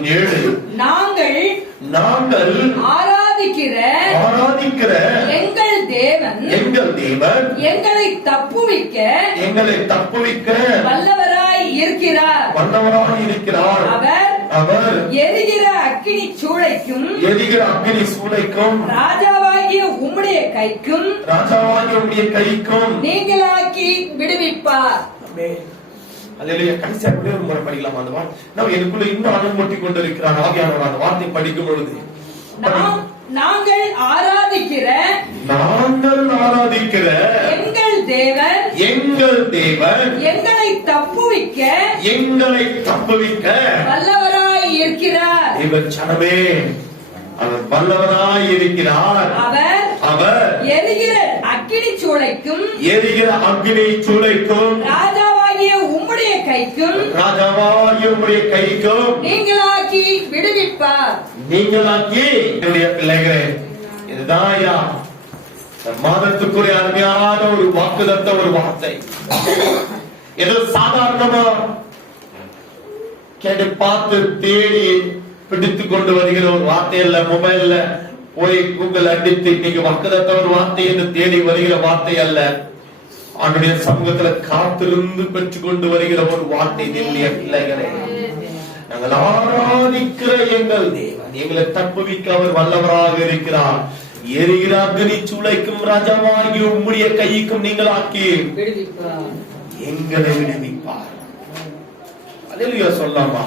17 நாங்கள் ஆராதிக்கிற எங்கள் தேவன் எங்களை தப்புவிக்க வல்லவராய் இருக்கிறார். அவர் எரிகிற அக்கினி சூளைக்கும் ராஜாவாகிய உம்முடைய கைக்கும் நீங்களாக்கி விடுவிப்பார். அல்லேலூயா. கடைசியா கூட ஒரு முறை படிக்கலாம். அந்த நம்ம எனக்குள்ள இன்னும் அனுமதி கொண்டிருக்கிறார் ஆவியானவர். அந்த வார்த்தை படிக்கும் பொழுது நாங்கள் ஆராதிக்கிற எங்கள் தேவன் எங்களை தப்புவிக்க வல்லவராய் இருக்கிறார். இவர் சனமே, அவர் வல்லவராய் இருக்கிறார். அவர் எரிகிற அக்கினி சூளைக்கும் ராஜாவாகிய உம்முடைய கைக்கும் நீங்களாக்கி விடுவிப்பார். என்னுடைய பிள்ளைகளே, இதுதான் மாதத்துக்குரிய அருமையான ஒரு வாக்குதத்த ஒரு வார்த்தை. ஏதோ சாதாரணமா கேட்டு பார்த்து தேடி பிடித்து கொண்டு வருகிற ஒரு வார்த்தை அல்ல. மொபைல்ல போய் கூகுள் அடித்து இன்னைக்கு வாக்குதத்த ஒரு வார்த்தை என்று தேடி வருகிற வார்த்தை அல்ல. அவனுடைய சமூகத்துல காத்திருந்து பெற்றுக் கொண்டு வருகிற ஒரு வார்த்தை. என்னுடைய பிள்ளைகளே, நாங்கள் ஆராதிக்கிற எங்கள் தேவன் எங்களை தப்புவிக்க அவர் வல்லவராக இருக்கிறார். எரிகிற அக்னி சூளைக்கும் ராஜாவாகிய உம்முடைய கைக்கும் நீங்களாக்கி எங்களை விடுவிப்பார். அல்லேலூயா சொல்லாமா?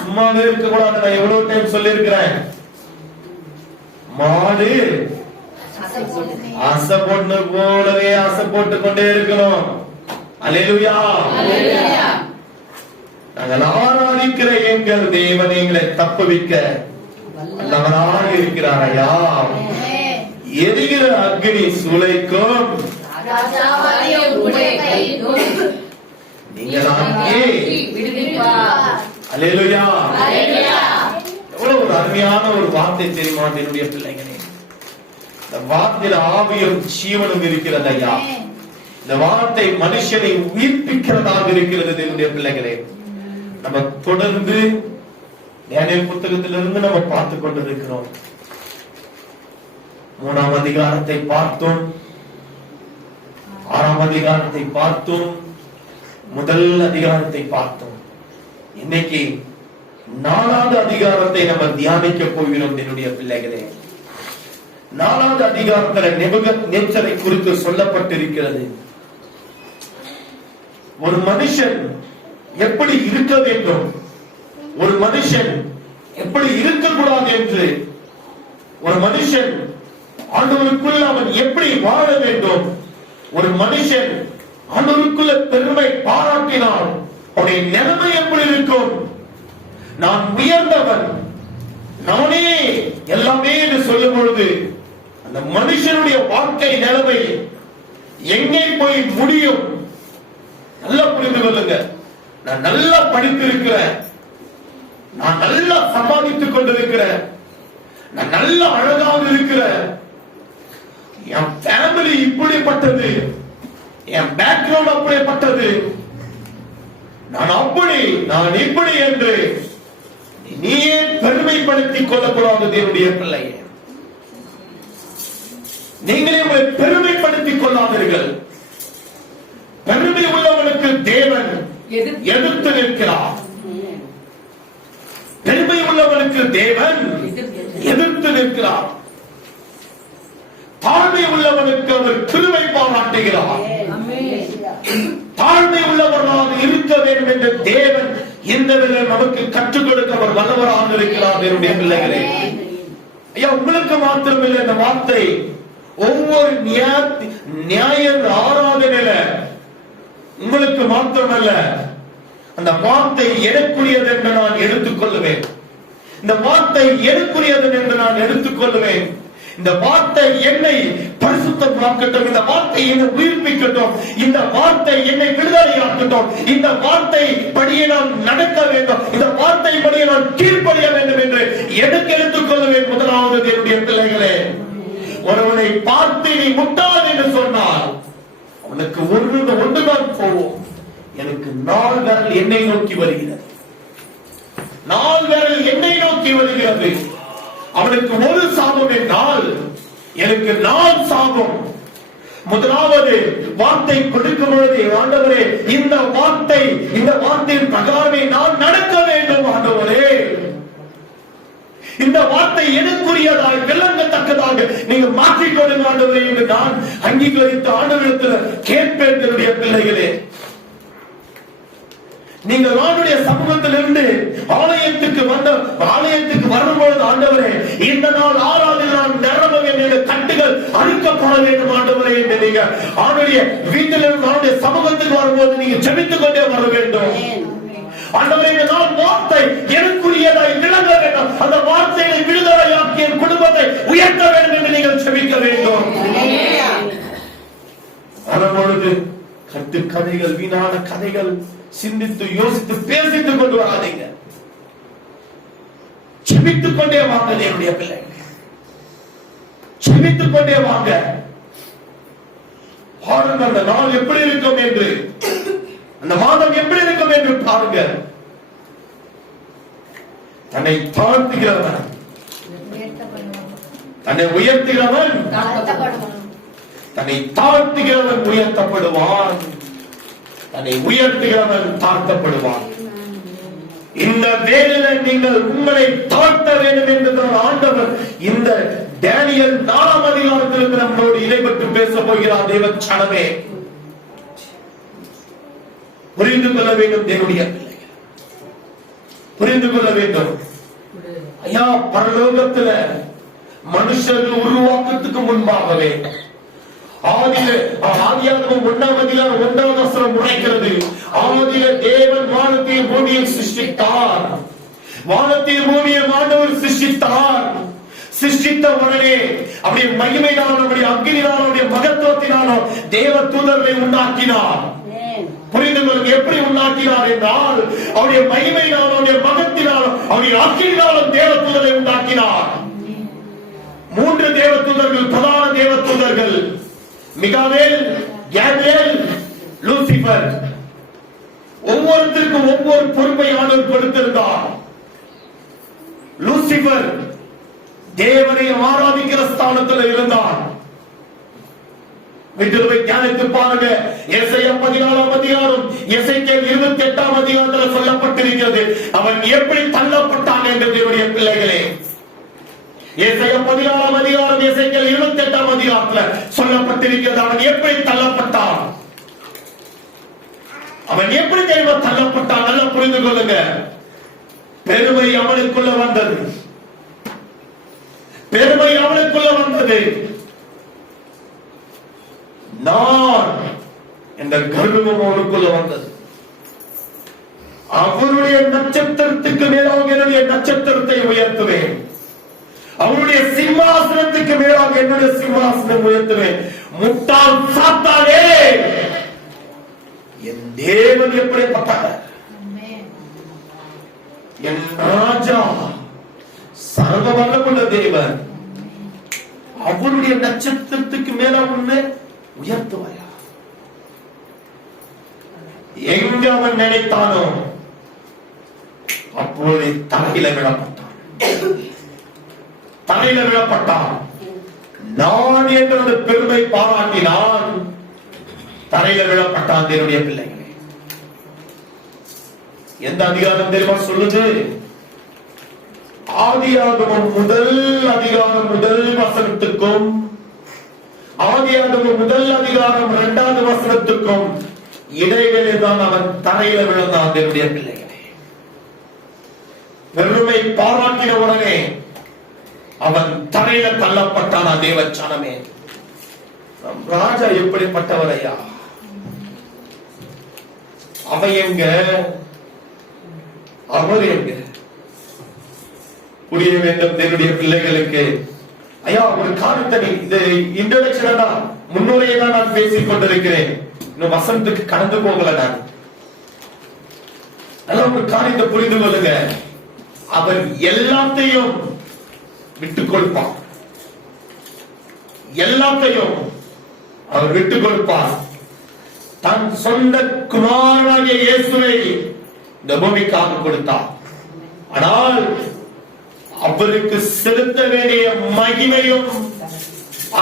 சும்மாவே இருக்க கூடாது. நான் எவ்வளவு டைம் சொல்லி இருக்கிறேன். மாடு ஆசை பொண்ணு போலவே ஆசை போட்டு கொண்டே இருக்கணும். அல்லேலூயா. நாங்கள் ஆராதிக்கிற எங்கள் தேவன் எங்களை தப்புவிக்க வல்லவராக இருக்கிறார். ஐயா, எரிகிற அக்னி சூளைக்கும் நீங்களாக்கி விடுவிப்பார். அல்லேலூயா. எவ்வளவு ஒரு அருமையான ஒரு வார்த்தை தெரியுமா என்னுடைய பிள்ளைகளே? இந்த வார்த்தையில் ஆவியும் ஜீவனும் இருக்கிறது. ஐயா, இந்த வார்த்தை மனுஷனை உயிர்ப்பிக்கிறதாக இருக்கிறது. என்னுடைய பிள்ளைகளே, நம்ம தொடர்ந்து தானியேல் புத்தகத்திலிருந்து நம்ம பார்த்து கொண்டிருக்கிறோம். 3ஆம் அதிகாரத்தை பார்த்தோம், 6ஆம் அதிகாரத்தை பார்த்தோம், முதல் அதிகாரத்தை பார்த்தோம். இன்னைக்கு 4ஆவது அதிகாரத்தை நம்ம தியானிக்க போகிறோம். என்னுடைய பிள்ளைகளே, 4ஆவது அதிகாரத்தில் நேச்சரை குறித்து சொல்லப்பட்டிருக்கிறது. ஒரு மனுஷன் எப்படி இருக்க வேண்டும், ஒரு மனுஷன் எப்படி இருக்கக்கூடாது என்று, ஒரு மனுஷன் ஆண்டவருக்குள்ள அவன் எப்படி வாழ வேண்டும், ஒரு மனுஷன் ஆண்டவருக்குள்ள பெருமை பாராட்டினால் அவனுடைய நிலைமை எப்படி இருக்கும்? நான் உயர்ந்தவன், நானே எல்லாமே என்று சொல்லும் பொழுது அந்த மனுஷனுடைய வாழ்க்கை நிலைமை எங்கே போய் முடியும்? நல்லா புரிந்து கொள்ளுங்க. நான் நல்லா படித்திருக்கிறேன், நான் நல்லா சம்பாதித்துக் கொண்டிருக்கிறேன், நான் நல்ல அழகாக இருக்கிறேன், என் ஃபேமிலி இப்படிப்பட்டது, என் பேக்ரவுண்ட் அப்படிப்பட்டது, நான் அப்படி நான் இப்படி என்று நீயே பெருமைப்படுத்திக் கொள்ளக்கூடாது. தேவனுடைய பிள்ளையே, நீங்களே உங்களை பெருமைப்படுத்திக் கொள்ளாதீர்கள். பெருமை உள்ளவனுக்கு தேவன் எதிர்த்து நிற்கிறார். பெருமை உள்ளவனுக்கு தேவன் எதிர்த்து நிற்கிறார். தாழ்மை உள்ளவனுக்கு அவர் கிருபை பாராட்டுகிறார். தாழ்மை உள்ளவர்களாக இருக்க வேண்டும் என்று தேவன் இந்த வேளையில் நமக்கு கற்றுக் கொடுக்க அவர் வல்லவராக இருக்கிறார். என்னுடைய பிள்ளைகளே, ஐயா, உங்களுக்கு மாத்திரமில்லை இந்த வார்த்தை ஒவ்வொரு நியாய ஆராதனையில உங்களுக்கு மாத்திரமல்ல, அந்த வார்த்தை எனக்குரியது என்று நான் எடுத்துக்கொள்ளுவேன். இந்த வார்த்தை எனக்குரியது என்று நான் எடுத்துக்கொள்ளுவேன். இந்த வார்த்தை என்னை பரிசுத்தமாக்கட்டும், இந்த வார்த்தை என்னை உயிர்ப்பிக்கட்டும், இந்த வார்த்தை என்னை விடுதலையாக்கட்டும், இந்த வார்த்தை படியே நான் நடக்க வேண்டும், இந்த வார்த்தை படியே நான் கீழ்ப்படிய வேண்டும் என்று எடுத்துக் கொள்ளுவேன். முதலாவது என்னுடைய பிள்ளைகளே, ஒருவனை பார்த்து நீ முட்டாள் என்று சொன்னால் அவனுக்கு ஒன்றுதான் போவோம். எனக்கு 4 விரல் என்னை நோக்கி வருகிறது. நாள் விரல் என்னை நோக்கி வருகிறது. அவனுக்கு ஒரு சாபம் என்றால் எனக்கு 4 சாபம். முதலாவது வார்த்தை கொடுக்கும் பொழுது, ஆண்டவரே இந்த வார்த்தையின் பிரகாரமே நான் நடக்க வேண்டும். ஆண்டவரே இந்த வார்த்தை எனக்குரியதாக விளங்கத்தக்கதாக நீங்க மாற்றிக் கொடுங்க ஆண்டவரே என்று நான் அங்கீகரித்து ஆண்டவரிடத்தில் கேட்பேன். என்னுடைய பிள்ளைகளே, நீங்கள் ஆண்டுடைய சமூகத்திலிருந்து ஆலயத்துக்கு வரும்பொழுது, ஆண்டவரே இந்த நாள் ஆராதனை நான் நிரம்ப வேண்டிய கட்டுகள் அழிக்கப்பட வேண்டும் ஆண்டவரே என்று நீங்க ஆண்டுடைய வீட்டிலிருந்து ஆண்டுடைய சமூகத்துக்கு வரும்போது நீங்க ஜெபித்துக் கொண்டே வர வேண்டும். ஆண்டவரே இந்த நாள் வார்த்தை எனக்குரியதாய் விளங்க வேண்டும். அந்த வார்த்தையை விடுதலையாக்கி என் குடும்பத்தை உயர்த்த வேண்டும் என்று நீங்கள் ஜெபிக்க வேண்டும். வரும்பொழுது கட்டு கதைகள், வீணான கதைகள் சிந்தித்து யோசித்து பேசித்துக் கொண்டு வராதீங்க. செபித்துக் கொண்டே வாங்க என்னுடைய பிள்ளைகள், செபித்துக் கொண்டே வாங்க. பாருங்க அந்த நாள் எப்படி இருக்கும் என்று, அந்த மாதம் எப்படி இருக்கும் என்று பாருங்க. தன்னை தாழ்த்துகிறவன் தன்னை உயர்த்துகிறவன், தன்னை தாழ்த்துகிறவன் உயர்த்தப்படுவான், தன்னை உயர்த்துகிறவன் தாழ்த்தப்படுவான். இந்த வேளையில் நீங்கள் உங்களை தாழ்த்த வேண்டும் என்று ஆண்டவர் இந்த தானியேல் 4ஆம் அதிகாரத்தில் நம்மோடு இதை பற்றி பேச போகிறார். தேவ சனமே, புரிந்து கொள்ள வேண்டும். தேவனுடைய பிள்ளைகள் புரிந்து கொள்ள வேண்டும். ஐயா, பரலோகத்துல மனுஷர்கள் உருவாக்கத்துக்கு முன்பாகவே ஆதியாகமம் 1ஆம் அதிகாரம் 1ஆம் வசனம் உரைக்கிறது. ஆதியிலே தேவன் வானத்தையும் பூமியை சிருஷ்டித்தார். வானத்தையும் பூமியை ஆண்டவர் சிருஷ்டித்தார். சிருஷ்டித்த உடனே அவருடைய மகிமையினாலும் அவருடைய அக்கினியினாலும் அவருடைய மகத்துவத்தினாலும் தேவ தூதர்களை உண்டாக்கினார். புரிந்து கொள்ளுங்க, எப்படி உண்டாக்கினார் என்றால் அவருடைய மகிமையினாலும் அவருடைய மகத்தினாலும் அவருடைய அக்கினியினாலும் தேவ தூதரை உண்டாக்கினார். 3 தேவ தூதர்கள், பிரதான தேவ தூதர்கள், மிகாவேல், கேப்ரியேல், லூசிபர். ஒவ்வொருத்தருக்கும் ஒவ்வொரு பொறுப்பை ஆண்டவர் கொடுத்திருந்தார். லூசிபர் தேவனை ஆராதிக்கிற ஸ்தானத்தில் இருந்தார். வீட்டில் தியானித்து பாருங்க. எசையா 14ஆம் அதிகாரம், எசேக்கியேல் 28ஆம் அதிகாரத்தில் சொல்லப்பட்டிருக்கிறது அவன் எப்படி தள்ளப்பட்டான் என்று. தேவனுடைய பிள்ளைகளே, எசையா 14ஆம் அதிகாரம், எசேக்கியேல் 28ஆம் அதிகாரத்தில் சொல்லப்பட்டிருக்கிறது அவன் எப்படி தள்ளப்பட்டான். அவன் எப்படி தெரியுமா தள்ளப்பட்டான்? நல்லா புரிந்து கொள்ளுங்க. பெருமை அவனுக்குள்ள வந்தது. பெருமை அவனுக்குள்ள வந்தது. நான் என்ற கர்வம் அவனுக்குள்ள வந்தது. அவருடைய நட்சத்திரத்துக்கு மேலாக என்னுடைய நட்சத்திரத்தை உயர்த்துவேன். அவருடைய சிம்மாசனத்துக்கு மேலாக என்னுடைய சிம்மாசனம் உயர்த்துவேன். முட்டாள் சாத்தானே, என் தேவன் எப்படிப்பட்டவர்? என் ராஜா சர்வ வல்லமுள்ள தேவன். அவருடைய நட்சத்திரத்துக்கு மேல ஒண்ணு உயர்த்துவாயா? எங்க அவன் நினைத்தானோ அப்போது தலையில விழப்பட்டான். தலையில விழப்பட்டான். நான் என்ற பெருமை பாராட்டினான். தலையில விழப்பட்டான். என்னுடைய பிள்ளைகளே, எந்த அதிகாரம் தெரியுமா சொல்லுது? ஆதியாகமம் முதல் அதிகாரம் முதல் வசனத்துக்கும் ஆதியாகமம் முதல் அதிகாரம் 2வது வசனத்துக்கும் இடைவெளி தான் அவன் தரையில விழுந்தான். என்னுடைய பிள்ளைகளே, பெருமை பாராட்டின உடனே அவன் தரையில தள்ளப்பட்டான். தேவச்சனமே, ராஜா எப்படிப்பட்டவரையா? அவ எங்க, அவர் எங்க? புரிய வேண்டும் என்னுடைய பிள்ளைகளுக்கு. ஐயா, ஒரு காரணத்தை இது இன்ட்ரோடக்ஷன் தான், முன்னுரையை தான் நான் பேசிக் கொண்டிருக்கிறேன். இன்னும் வசனத்துக்கு கடந்து போகல. நான் நல்லா ஒரு காரியத்தை புரிந்து கொள்ளுங்க. அவர் எல்லாத்தையும் விட்டுக் கொடுப்பார். எல்லாத்தையும் அவர் விட்டுக் கொடுப்பார். தன் சொந்த குமாரனாகிய இயேசுவை இந்த பூமிக்காக கொடுத்தார். ஆனால் அவருக்கு செலுத்த வேண்டிய மகிமையும்,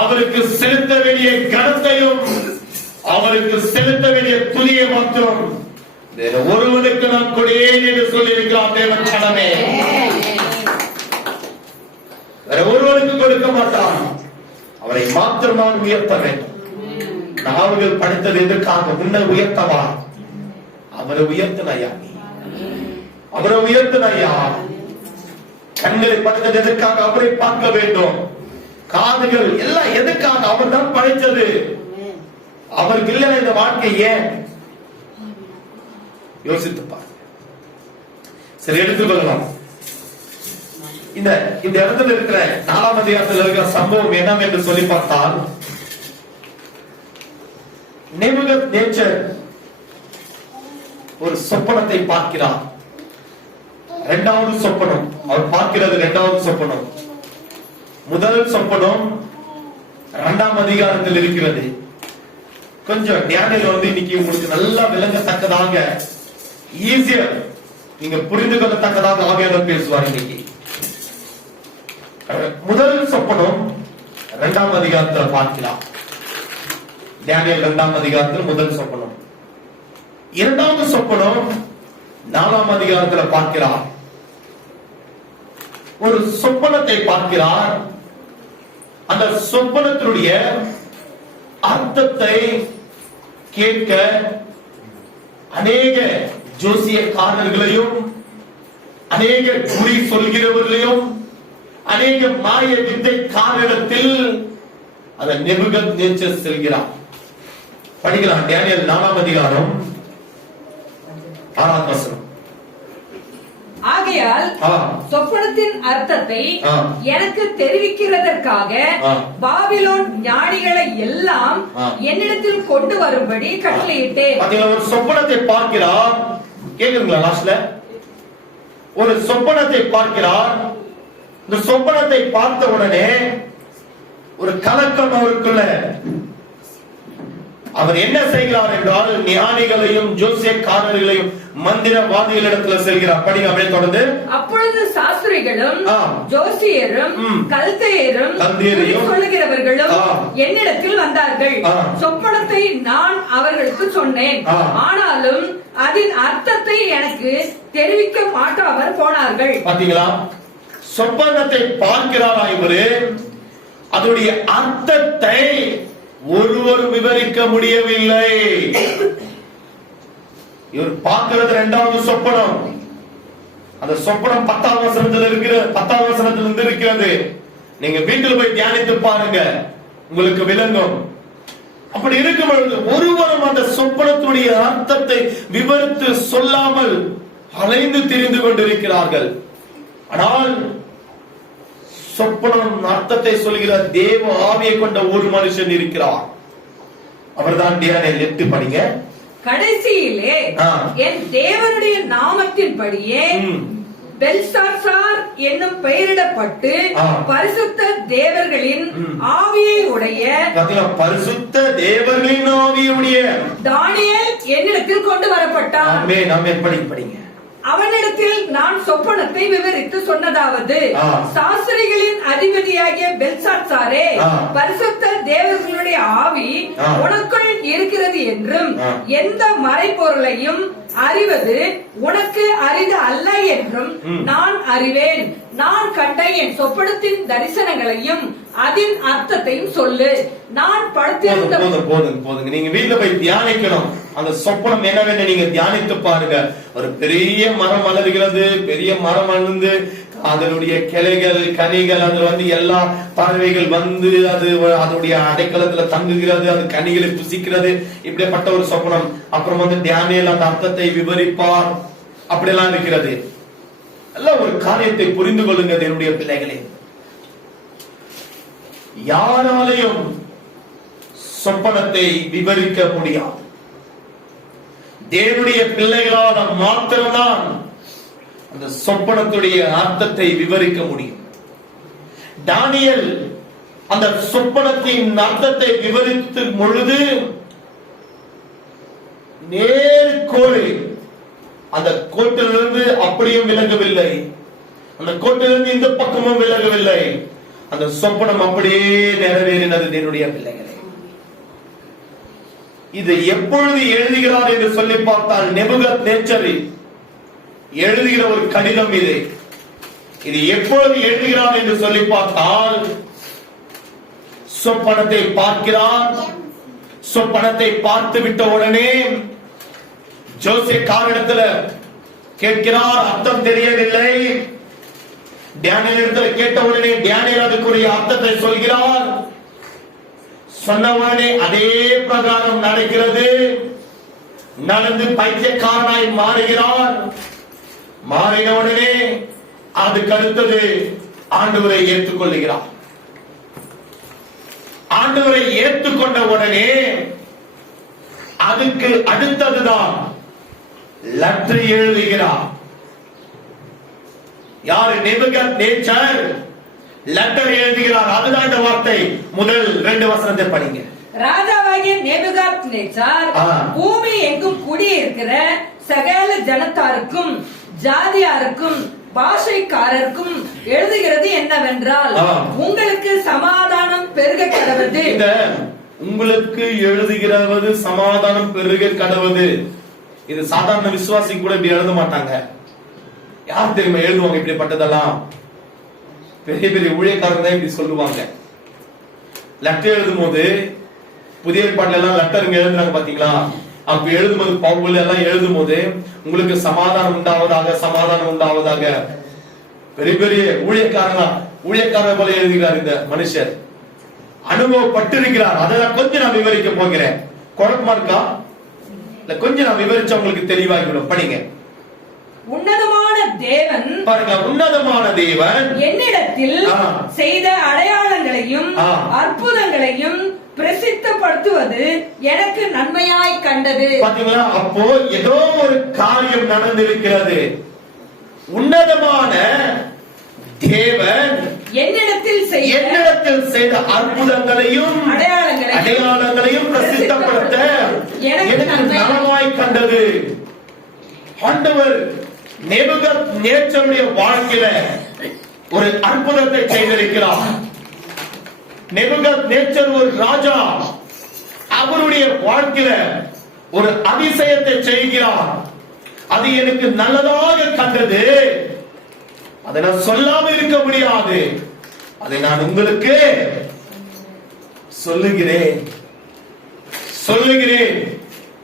அவருக்கு செலுத்த வேண்டிய கனத்தையும், அவருக்கு செலுத்த வேண்டிய துதியை மாத்திரம் வேற ஒருவனுக்கு நாம் கொடேன் என்று சொல்லியிருக்கிறார் தேவன் சனமே. வேற ஒருவனுக்கு கொடுக்க மாட்டான், அவரை மாத்திரம் நான் உயர்த்த வேண்டும். நாவுகள் படித்தது எதற்காக? முன்ன உயர்த்தவா? அவரை உயர்த்தினையா? நீ அவரை உயர்த்தினையா? கண்களை படித்தது எதற்காக? அவரை பார்க்க வேண்டும். காதுகள் எல்லாம் எதற்காக? அவர் தான் படைத்தது. அவருக்கு இல்லை இந்த வாழ்க்கை. ஏன் யோசித்து பாருங்க. சரி, எடுத்துக்கொள்ளலாம். இந்த இடத்துல இருக்கிற 4ஆம் அதிகாரத்தில் இருக்கிற சம்பவம் என்ன என்று சொல்லி பார்த்தால், நேபுகத்நேச்சர் ஒரு சொப்பனத்தை பார்க்கிறார். இரண்டாவது சொப்பனம் அவர் பார்க்கிறது. இரண்டாவது சொப்பனம், முதல் சொப்பனம் 2ஆம் அதிகாரத்தில் இருக்கிறது. கொஞ்சம் ஞானிகள் இன்னைக்கு உங்களுக்கு நல்லா விளங்கத்தக்கதாக, ஈஸியா நீங்க புரிந்து கொள்ளத்தக்கதாக ஆவியானவர் பேசுவார். இன்னைக்கு முதல் சொப்பனம் 2ஆம் அதிகாரத்தில் பார்க்கலாம். தானியேல் 2ஆம் அதிகாரத்தில் முதல் சொப்பனம். இரண்டாவது சொப்பனம் 4ஆம் அதிகாரத்தில் பார்க்கிறார். ஒரு சொப்பனத்தை பார்க்கிறார். அந்த சொப்பனத்தினுடைய அர்த்தத்தை கேட்க அநேக ஜோசியக்காரர்களையும், அநேக குறி சொல்கிறவர்களையும், அநேக மாய வித்தைக்காரரிடத்தில் அந்த நேபுகத்நேச்சர் செல்கிறார். படிக்கலாம். தானியேல் 4ஆம் அதிகாரம் 6ஆம் வசனம். ஆகையால் சொப்பனத்தின் அர்த்தத்தை எனக்கு தெரிவிக்கிறதற்காக பாபிலோன் ஞானிகளை எல்லாம் என்னிடத்தில் கொண்டு வரும்படி கட்டளையிட்டேன். ஒரு சொப்பனத்தை பார்க்கிறார். கேக்குங்களா? லாஸ்ட்ல ஒரு சொப்பனத்தை பார்க்கிறார். இந்த சொப்பனத்தை பார்த்த உடனே ஒரு கலக்கம் அவருக்குள்ள. அவர் என்ன செய்கிறார் என்றால், ஞானிகளையும் ஜோசியக்காரர்களையும் மந்திரவாதிகளிடத்தில் செல்கிறார். படிங்க அப்படியே தொடர்ந்து. அப்பொழுது சாஸ்திரிகளும் ஜோசியரும் கல்தேயரும் சொல்லுகிறவர்களும் என்னிடத்தில் வந்தார்கள். சொப்பனத்தை நான் அவர்களுக்கு சொன்னேன், ஆனாலும் அதன் அர்த்தத்தை எனக்கு தெரிவிக்க மாட்டாமல் போனார்கள். பாத்தீங்களா? சொப்பனத்தை பார்க்கிறாரா இவரு, அதனுடைய அர்த்தத்தை ஒருவர் விவரிக்க முடியவில்லை. இவர் பார்க்கிறது இரண்டாவது சொப்பனம். அந்த சொப்பனம் 10ஆம் வசனத்தில் இருக்கிறது. 10ஆம் வசனத்தில் இருக்கிறது. நீங்க வீட்டில் போய் தியானித்து பாருங்க, உங்களுக்கு விளங்கும். அப்படி இருக்கும் பொழுது ஒருவரும் அந்த சொப்பனத்துடைய அர்த்தத்தை விவரித்து சொல்லாமல் அலைந்து திரிந்து கொண்டிருக்கிறார்கள். ஆனால் சொப்பனம் அர்த்தத்தை சொல்கிற தேவ ஆவியை கொண்ட ஒரு மனுஷன் இருக்கிறார். அவர்தான் தானியேல் 8 படிங்க. கடைசியிலே என் தேவனுடைய நாமத்தின்படியே பெல்சாத்சார் என்னும் பெயரிடப்பட்டு பரிசுத்த தேவர்களின் ஆவியை உடைய, பரிசுத்த தேவர்களின் ஆவியுடைய தானியேல் என்னிடத்தில் கொண்டு வரப்பட்டான். ஆமென், ஆமென். படிங்க. அவனிடத்தில் நான் சொப்பனத்தை விவரித்து சொன்னதாவது, சாஸ்திரிகளின் அதிபதியாகிய பெல்சாத்சாரே, பரிசுத்த தேவர்களுடைய ஆவி உனக்குள் இருக்கிறது என்றும் எந்த மறைபொருளையும் அறிவது உனக்கு அரிது அல்ல என்றும் நான் அறிவேன். நான் கண்ட என் சொப்பனத்தின் தரிசனங்களையும் அதன் அர்த்தத்தையும் சொல்லு. நான் படுத்திருந்த போதுங்க. நீங்க வீட்டுல போய் தியானிக்கணும். அந்த சொப்பனம் என்னவென்று நீங்க தியானித்து பாருங்க. ஒரு பெரிய மரம் வளர்கிறது. பெரிய மரம் வளர்ந்து அதனுடைய கிளைகள், கனிகள், அது எல்லா பறவைகள் வந்து அது அதனுடைய அடைக்கலத்துல தங்குகிறது. அது கனிகளை புசிக்கிறது. இப்படிப்பட்ட ஒரு சொப்பனம். அப்புறம் தானியேல் அந்த அர்த்தத்தை விவரிப்பார். அப்படியெல்லாம் இருக்கிறது. எல்லாம் ஒரு காரியத்தை புரிந்து கொள்ளுங்க என்னுடைய பிள்ளைகளே. யாராலையும் சொப்பனத்தை விவரிக்க முடியாது. தேவனுடைய பிள்ளைகளால் மாத்திரம்தான் அந்த சொப்பனத்துடைய அர்த்தத்தை விவரிக்க முடியும். தானியேல் அந்த சொப்பனத்தின் அர்த்தத்தை விவரித்த பொழுது நேர்கோடு அந்த கோட்டிலிருந்து அப்படியும் விலகவில்லை. அந்த கோட்டிலிருந்து இந்த பக்கமும் விலகவில்லை. அந்த சொப்பனம் அப்படியே நிறைவேறினது என்னுடைய பிள்ளைகளே. இது எப்பொழுது எழுதுகிறார் என்று சொல்லி பார்த்தால் நேபுகாத்நேச்சர் எழுதுகிற ஒரு கடிதம் இது. இது எப்பொழுது எழுதுகிறார் என்று சொல்லி பார்த்தால் சொப்பனத்தை பார்க்கிறார். சொப்பனத்தை பார்த்து விட்ட உடனே ஜோசேக்காரிடத்துல கேட்கிறார், அர்த்தம் தெரியவில்லை. டேனியல் கேட்ட உடனே டேனியல் அதுக்குரிய அர்த்தத்தை சொல்கிறார். சொன்ன உடனே அதே பிரகாரம் நடக்கிறது. நடந்து பைத்தியக்காரனாய் மாறுகிறார். மாறின உடனே அதுக்கு அடுத்தது ஆண்டவரை ஏற்றுக்கொள்கிறார். ஆண்டவரை ஏற்றுக்கொண்ட உடனே அதுக்கு அடுத்ததுதான் லெட்டர் எழுதுகிறார். யாரு? நேபுகாத்நேச்சர் லெட்டர் எழுதுகிறார். அதுதான் இந்த வார்த்தை. முதல் 2 வசனத்தை படிங்க. ராஜாவாகிய நேபுகாத்நேச்சர் பூமி எங்கும் குடியிருக்கிற சகல ஜனத்தாருக்கும் ஜாதியாருக்கும் பாஷைக்காரருக்கும் எழுதுகிறது என்னவென்றால், உங்களுக்கு சமாதானம் பெருக கடவது. உங்களுக்கு எழுதுகிறது சமாதானம் பெருக கடவது. இது சாதாரண விசுவாசி கூட இப்படி எழுத மாட்டாங்க. யார் தெரியுமா எழுதுவாங்க இப்படிப்பட்டதெல்லாம்? பெரிய பெரிய ஊழியக்காரங்க தான் இப்படி சொல்லுவாங்க. லெட்டர் எழுதும் போது புதிய ஏற்பாட்டுல எல்லாம் லெட்டருங்க எழுதுறாங்க பாத்தீங்களா? அப்ப எழுதும்போது பவுல் எல்லாம் எழுதும் போது உங்களுக்கு சமாதானம் உண்டாவதாக, சமாதானம் உண்டாவதாக. பெரிய பெரிய ஊழியக்காரர் போல எழுதுகிறார் இந்த மனுஷர். அனுபவப்பட்டிருக்கிறார். அதெல்லாம் கொஞ்சம் நான் விவரிக்க போகிறேன். குழப்பமா இருக்கா? இல்ல கொஞ்சம் நான் விவரிச்சா உங்களுக்கு தெளிவாகிவிடும். படிங்க. உன்னதமான தேவன், பாருங்க, உன்னதமான தேவன் என்னிடத்தில் செய்த அடையாளங்களையும் அற்புதங்களையும் பிரசித்தப்படுத்துவது எனக்கு நன்மையாய் கண்டது. பாத்தீங்களா? அப்போ ஏதோ ஒரு காரியம் நடந்திருக்கிறது. உன்னதமான தேவன் என்னிடத்தில் செய்த அற்புதங்களையும் அடையாளங்களையும் பிரசித்தப்படுத்த எனக்கு நலமாய் கண்டது. ஆண்டவர் நேபுகாத்நேச்சருடைய வாழ்க்கையில ஒரு அற்புதத்தை செய்திருக்கிறார். நேபுகாத்நேச்சர் ஒரு ராஜா. அவருடைய வாழ்க்கையில ஒரு அதிசயத்தை செய்கிறார். அது எனக்கு நல்லதாக கண்டது. அதை நான் சொல்லாம இருக்க முடியாது. அதை நான் உங்களுக்கு சொல்லுகிறேன்.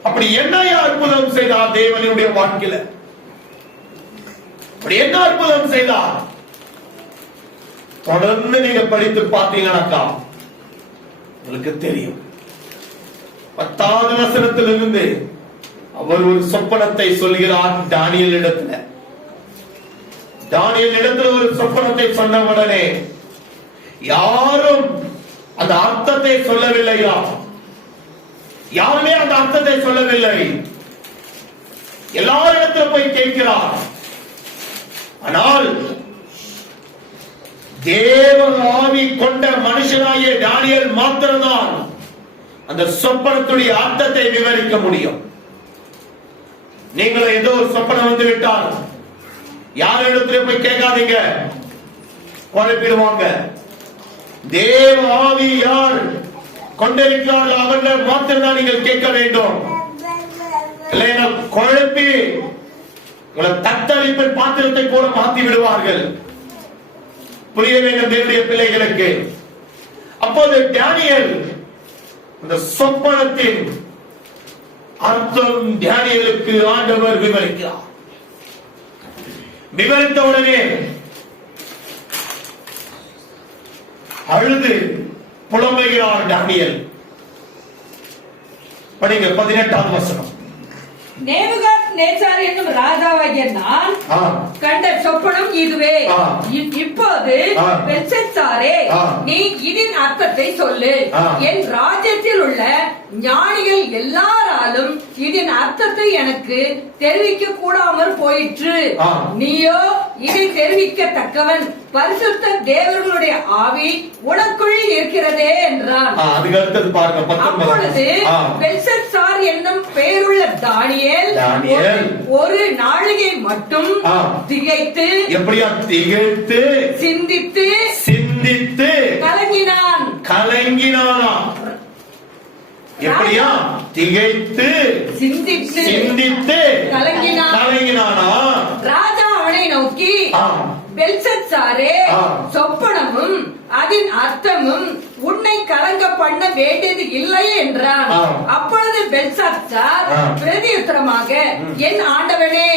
அப்படி என்ன அற்புதம் செய்தார் தேவனுடைய வாழ்க்கையில? அப்படி என்ன அற்புதம் செய்தார்? தொடர்ந்து நீங்க படித்து பார்த்தீங்கன்னாக்கா உங்களுக்கு தெரியும். 10வது வசனத்திலிருந்து அவர் ஒரு சொப்பனத்தை சொல்கிறார் தானியேல் இடத்துல. ஒரு சொப்பனத்தை சொன்ன உடனே யாரும் அந்த அர்த்தத்தை சொல்லவில்லையா? யாருமே அந்த அர்த்தத்தை சொல்லவில்லை. எல்லாரிடத்தில் போய் கேட்கிறார். ஆனால் தேவ ஆவி கொண்ட மனுஷனாகிய தானியேல் மாத்திரம்தான் அந்த சொப்பனத்துடைய அர்த்தத்தை விவரிக்க முடியும். நீங்களும் ஏதோ ஒரு சொப்பனம் வந்து விட்டால் யாரிடத்துல போய் கேட்காதீங்க, குழப்பிடுவாங்க. தேவ ஆவி யார் கொண்டிருக்கிறார்கள் அவர்கள் மாத்திரம்தான் நீங்கள் கேட்க வேண்டும். இல்லைன்னா குழப்பி உங்களை தத்தளிப்பின் பாத்திரத்தை போல மாற்றி விடுவார்கள். புரிய வேண்டும் தேவனுடைய பிள்ளைகளுக்கு. அப்போது தானியேல் இந்த சொப்பனத்தின் அர்த்தம் தானியேலுக்கு ஆண்டவர் விவரிக்கிறார். விவரித்த உடனே அழுது புலம்புகிறார் தானியேல். படிங்க 18வது வசனம். நேபுகாத்நேச்சர் என்னும் ராஜாவாகிய நான் கண்ட சொப்பனம் இதுவே. இப்போது பெல்ஷத்சாரே, நீ இதன் அர்த்தத்தை சொல்லு. என் ராஜ்யத்தில் உள்ள ஞானிகள் எல்லாராலும் இதன் அர்த்தத்தை எனக்கு தெரிவிக்க கூடாமற் போயிற்று. நீயோ இதை தெரிவிக்கத்தக்கவன் பரிசுத்த தேவர்களுடைய ஆவி உனக்குள் இருக்கிறதே என்றான். அதுக்கு அடுத்தது பாருங்க. அப்பொழுது பெல்ஷத்சார் என்னும் பெயருள்ள தானியேல் ஒரு நாழிகை மட்டும் திகைத்து, எப்படியா திகைத்து, சிந்தித்து கலங்கினானா? எப்படியா திகைத்து சிந்தித்து கலங்கினானா? ராஜா அவனை நோக்கி, பெல்ஷத்சாரே, சொப்பனமும் அதன் அர்த்தமும் உன்னை கலங்க பண்ண வேண்டியது இல்லை என்றான். அப்பொழுது பெல்ஷத்சார் பிரதியுத்தரமாக, என் ஆண்டவனே,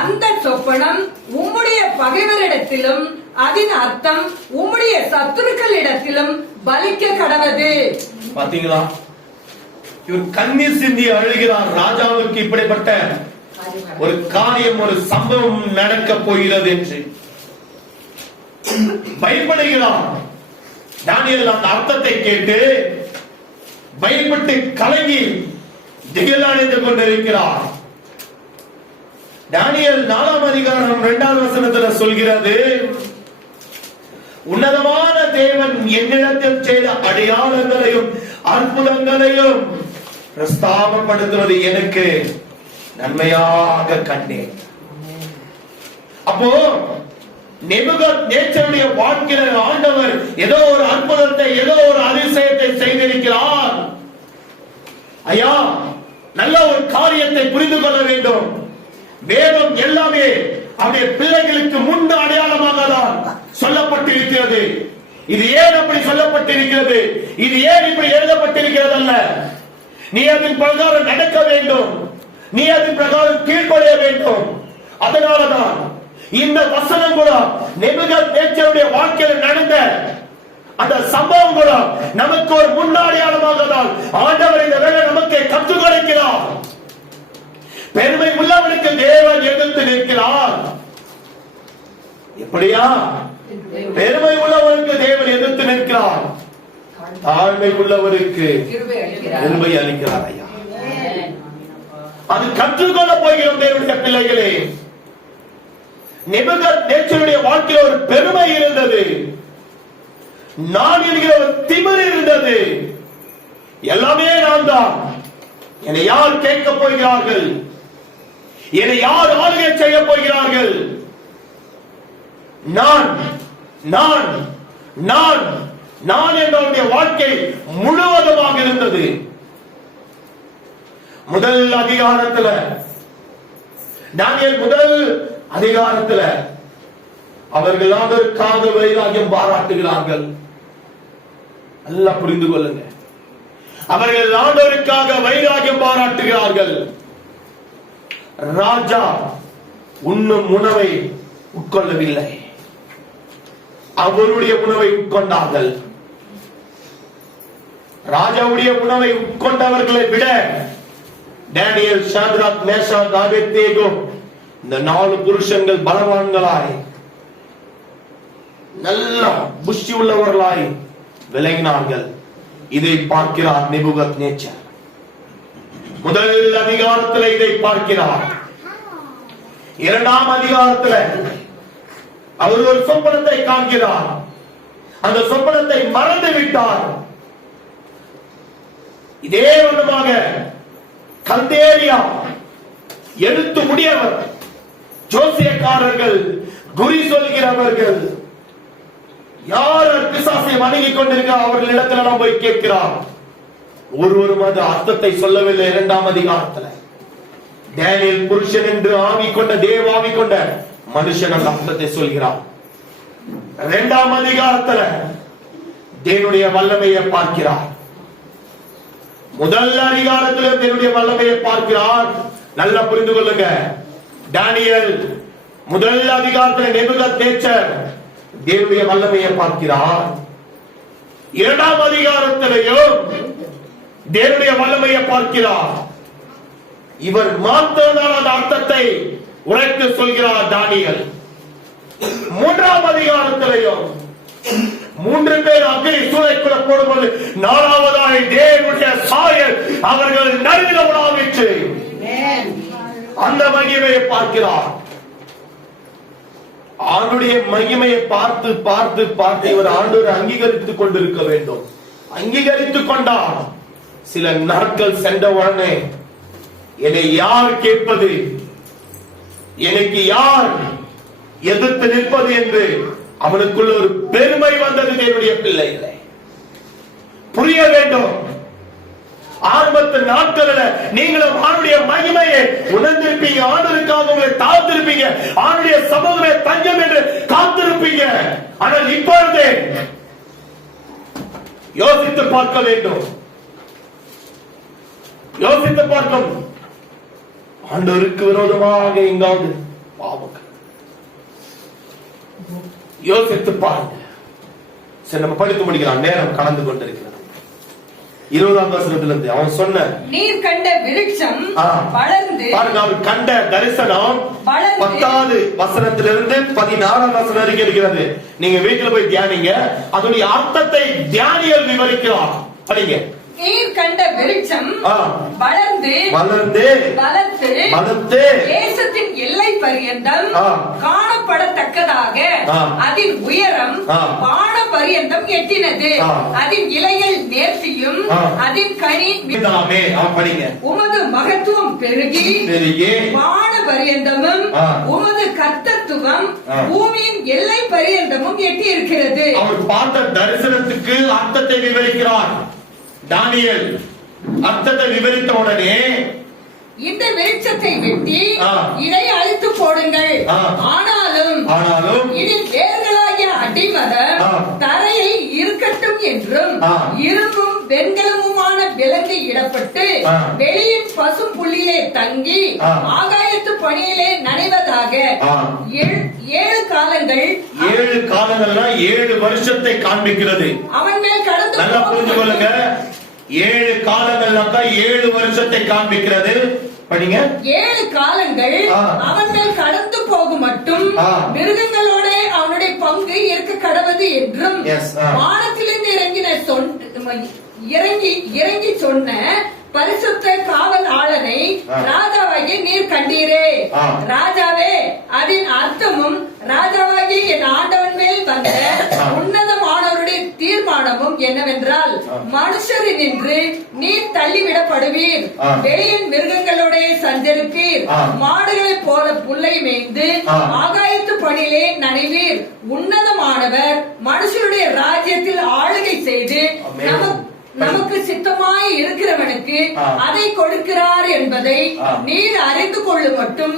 அந்த சொப்பனம் உம்முடைய பகைவரிடத்திலும் அதன் அர்த்தம் உம்முடைய சத்துருக்களிடத்திலும் பலிக்க கடவது. பாத்தீங்களா? இவர் கண்ணீர் சிந்தி அழுகிறார். ராஜாவுக்கு இப்படிப்பட்ட ஒரு காரியம், ஒரு சம்பவம் நடக்க போகிறது என்று பயப்படுகிறார். தானியேல் அந்த அர்த்தத்தை கேட்டு பயப்பட்டு கலங்கி திகிலடைந்து கொண்டிருக்கிறார். தானியேல் 4ஆம் அதிகாரம் 2ஆம் வசனத்துல சொல்கிறது, உன்னதமான தேவன் என்னிடத்தில் செய்த அடையாளங்களையும் அற்புதங்களையும் பிரஸ்தாபப்படுத்துவது எனக்கு நன்மையாக கண்டேன். அப்போ நேபுகாத்நேச்சருடைய வாழ்க்கையில ஆண்டவர் ஏதோ ஒரு அற்புதத்தை, ஏதோ ஒரு அதிசயத்தை செய்திருக்கிறார். ஐயா, நல்ல ஒரு காரியத்தை புரிந்து கொள்ள வேண்டும். வேதம் எல்லாமே அவருடைய பிள்ளைகளுக்கு முன்பு அடையாளமாக தான் சொல்லப்பட்டிருக்கிறது. இது ஏன் அப்படி சொல்லப்பட்டிருக்கிறது, இது ஏன் இப்படி எழுதப்பட்டிருக்கிறது அல்ல. நீ அதன் பிரகாரம் நடக்க வேண்டும், நீ அதன் பிரகாரம் கீழ்ப்படைய வேண்டும். அதனாலதான் இந்த வசனம் கூட நேபுகாத்நேச்சருடைய வாழ்க்கையில் நடந்த அந்த சம்பவம் கூட நமக்கு ஒரு முன்னாடியாளமாக தான் ஆண்டவர் இந்த வேளை நமக்கு கற்றுக் கொடுக்கிறார். பெருமை உள்ளவனுக்கு தேவன் எதிர்த்து நிற்கிறார். எப்படியா? பெருமை உள்ளவனுக்கு தேவன் எதிர்த்து நிற்கிறார், தாழ்மை உள்ளவருக்கு கிருபை அளிக்கிறார். ஐயா, அது கற்றுக்கொள்ள போகிறோம் தேவனுடைய பிள்ளைகளே. நேபுகாத்நேச்சருடைய வாழ்க்கையில் ஒரு பெருமை இருந்தது, நான் என்கிற ஒரு திமிர் இருந்தது. எல்லாமே நான் தான், என்னை யார் கேட்க போகிறார்கள், என்னை யார் ஆளுகை செய்ய போகிறார்கள், நான் நான் நான் நான் என்னுடைய வாழ்க்கை முழுவதுமாக இருந்தது. முதல் அதிகாரத்துல, தானியேல் முதல் அதிகாரத்துல அவர்கள் அதற்காக வைராகியம் பாராட்டுகிறார்கள். நல்லா புரிந்து கொள்ளுங்க, அவர்கள் ஆண்டவருக்காக வைராகியம் பாராட்டுகிறார்கள். ராஜா உண்ணும் உணவை உட்கொள்ளவில்லை, அவருடைய உணவை உட்கொண்டார்கள். ராஜாவுடைய உணவை உட்கொண்டவர்களை விட தானியேல், ஷாத்ராக், மேஷாக், ஆபேத்நேகோ இந்த 4 புருஷங்கள் பலவான்களாய், நல்ல புஷ்டி உள்ளவர்களாய் விளங்கினார்கள். இதை பார்க்கிறார் நேபுகாத்நேச்சர். முதல் அதிகாரத்தில் இதை பார்க்கிறார். 2ஆம் அதிகாரத்தில் அவர் ஒரு சொப்பனத்தை காண்கிறார். அந்த சொப்பனத்தை மறந்து விட்டார். இதே விதமாக கல்தேரியா எழுத்து முடியவர், ஜோசியக்காரர்கள், குறி சொல்கிறவர்கள், யார் பிசாசை வணங்கிக் கொண்டிருக்கிறார் அவர்களிடத்தில் போய் கேட்கிறார். ஒருவரும் அது அர்த்தத்தை சொல்லவில்லை. 2ஆம் அதிகாரத்தில் தானியேல் புருஷன் என்று ஆவி கொண்ட, தேவாவி கொண்ட மனுஷன் அந்த அர்த்தத்தை சொல்கிறார். 2ஆம் அதிகாரத்தில் தேவனுடைய வல்லமையை பார்க்கிறார். முதல் அதிகாரத்தில் தேவனுடைய வல்லமையை பார்க்கிறார். நல்லா புரிந்து கொள்ளுங்க. தானியேல் முதல் அதிகாரத்தில் நேபுகாத்நேச்சர் தேவனுடைய வல்லமையை பார்க்கிறார். 2ஆம் அதிகாரத்திலேயும் தேவனுடைய வல்லமையை பார்க்கிறார். இவர் மாத்திரதான் அந்த அர்த்தத்தை உரைத்து சொல்கிறார் தானியேல். 3ஆம் அதிகாரத்திலேயும் 3 பேர் அக்னி சூளைக்குள்ள போடும்போது 4ஆவதாய் தேவனுடைய சாயல் அவர்கள் நடுவில் உலாவிற்று. அந்த மகிமையை பார்க்கிறார். அவனுடைய மகிமையை பார்த்து பார்த்து பார்த்து இவர் ஆண்டவரை அங்கீகரித்துக் கொண்டிருக்க வேண்டும். அங்கீகரித்துக் கொண்டார். சில நாட்கள் சென்ற உடனே என்னை யார் கேட்பது, எனக்கு யார் எதிர்த்து நிற்பது என்று அவனுக்குள்ள ஒரு பெருமை வந்தது. என்னுடைய பிள்ளைகளை புரிய வேண்டும். ஆரம்பத்து நாட்களில் நீங்களும் ஆண்டுடைய மகிமையை உணர்ந்திருப்பீங்க. ஆண்டவருக்காக உங்களை தாழ்த்திருப்பீங்க. ஆண்டுடைய சமூகமே தஞ்சம் என்று காத்திருப்பீங்க. ஆனால் இப்பொழுதே யோசித்து பார்க்க வேண்டும். யோசித்து பார்க்கும். ஆண்டவருக்கு விரோதமாக எங்காவது பாவங்கள் யோசித்து பாருங்க. சரி, நம்ம படித்து முடிக்கலாம். நேரம் கடந்து கொண்டிருக்கிறது. 20ஆம் வசனத்திலிருந்து அவன் சொன்ன நீர் கண்ட விருட்சம் வளர்ந்து பாருங்க. அவர் கண்ட தரிசனம் 10வது வசனத்திலிருந்து 16ஆம் வசனம் வரைக்கும் இருக்கிறது. நீங்க வீட்டுல போய் தியானிங்க. அதனுடைய அர்த்தத்தை தியானியல் விவரிக்கிறார். படிங்க. நீர் கண்ட விருட்சம் வளர்ந்து வளர்ந்து வளர்த்து வளர்த்து தேசத்தின் எல்லை பரியந்தம் காணப்படத்தக்கதாக அதன் உயரம் வான பரியந்தம் எட்டினது. அதன் இலைகள் நேர்த்தியும் அதன் கனி மிதாமே. படிங்க. உமது மகத்துவம் பெருகி பெருகி வான பரியந்தமும் உமது கர்த்தத்துவம் பூமியின் எல்லை பரியந்தமும் எட்டி இருக்கிறது. அவர் பார்த்த தரிசனத்துக்கு அர்த்தத்தை விவரிக்கிறார். தானியேல் அர்த்தத்தை விவரித்த உடனே இந்த விருட்சத்தை வெட்டி இதை அழித்து போடுங்கள். ஆனாலும் இதில் வேர்களாகிய அடிமரம் தரையில் இருக்கட்டும் என்றும் இரும்பும் வெண்கலமுமான விலங்கு இடப்பட்டு வெளியின் பசும் புள்ளியிலே தங்கி ஆகாயத்து பணியிலே நனைவதாக. 7 காலங்கள் 7 வருஷத்தை காண்பிக்கிறது. அவன் மேல் கடந்து நல்லா புரிஞ்சு கொள்ளுங்க. 7 காலங்கள்னாக்கா 7 வருஷத்தை காண்பிக்கிறது. படிங்க. 7 காலங்கள் அவன் மேல் கடந்து போகும் மட்டும் மிருகங்களோட அவனுடைய பங்கு இருக்க கடவது என்றும் வானத்திலிருந்து இறங்கி சொன்ன பரிசுத்த காவல் ஆளனை ராஜாவாகிய நீர் கண்டீரே. ராஜாவே, அதன் அர்த்தமும் ராஜாவாகிய என் ஆண்டவன் மேல் வந்த உன்னதமானவருடைய தீர்மானமும் என்னவென்றால், மனுஷரினின்று நீர் தள்ளிவிடப்படுவீர், வெளியின் மிருகங்களோட சஞ்சரிப்பீர், மாடுகளைப் போல புல்லை மேய்ந்து ஆகாயத்து பணியிலே நனைவீர். உன்னதமானவர் மனுஷருடைய ராஜ்யத்தில் ஆளுகை செய்து நமக்கு சித்தமாய் இருக்கிறவனுக்கு அதை கொடுக்கிறார் என்பதை நீர் அறிந்து கொள்ளும் மட்டும்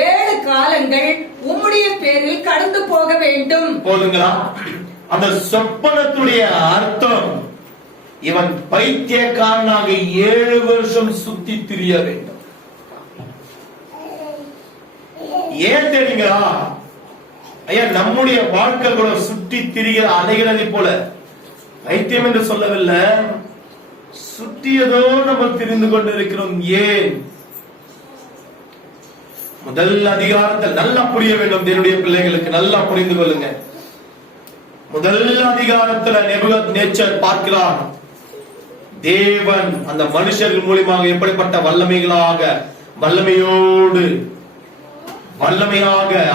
7 காலங்கள் உம்முடைய பேரில் கடந்து போக வேண்டும். போதுங்களா? அந்த சொப்பனத்துடைய அர்த்தம், இவன் பைத்தியக்காரனாக 7 வருஷம் சுத்தி திரிய வேண்டும். ஏன் தெரியுங்களா? ஐயா, நம்முடைய வாழ்க்கை கூட சுற்றி திரிகிற அலைகிறதை போல பைத்தியம் என்று சொல்லவில்லை, சுற்றியதோ நம்ம தெரிந்து கொண்டிருக்கிறோம். ஏன்? முதல் அதிகாரத்தில் நல்லா புரிய வேண்டும். என்னுடைய பிள்ளைகளுக்கு நல்லா புரிந்து கொள்ளுங்க. முதல் அதிகாரத்தில் நேபுகத்நேச்சர் பார்க்கிறார், தேவன் அந்த மனுஷர்கள் மூலமாக எப்படிப்பட்ட வல்லமையாக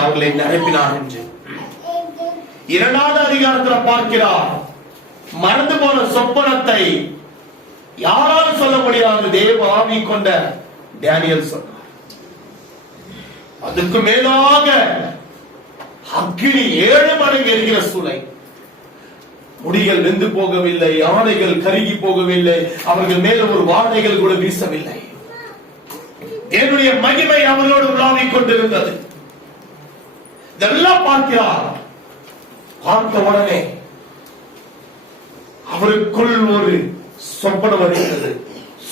அவர்களை நிரப்பினார் என்று. 2வது அதிகாரத்தில் பார்க்கிறார், மறந்து போன சொப்பனத்தை யாராலும் சொல்ல முடியாது, தேவ ஆவி கொண்ட தானியேல் சொன்னார். அதுக்கு மேலாக அக்கினி 7 மடங்கு எரிகிற சூளை, முடிகள் வெந்து போகவில்லை, ஆடைகள் கருகி போகவில்லை, அவர்கள் மேல ஒரு வாடைகள் கூட வீசவில்லை. என்னுடைய மகிமை அவர்களோடு உலாவிக் கொண்டிருந்தது. இதெல்லாம் பார்க்கிறார். பார்த்த உடனே அவருக்குள் ஒரு சொப்பனம் வருகிறது.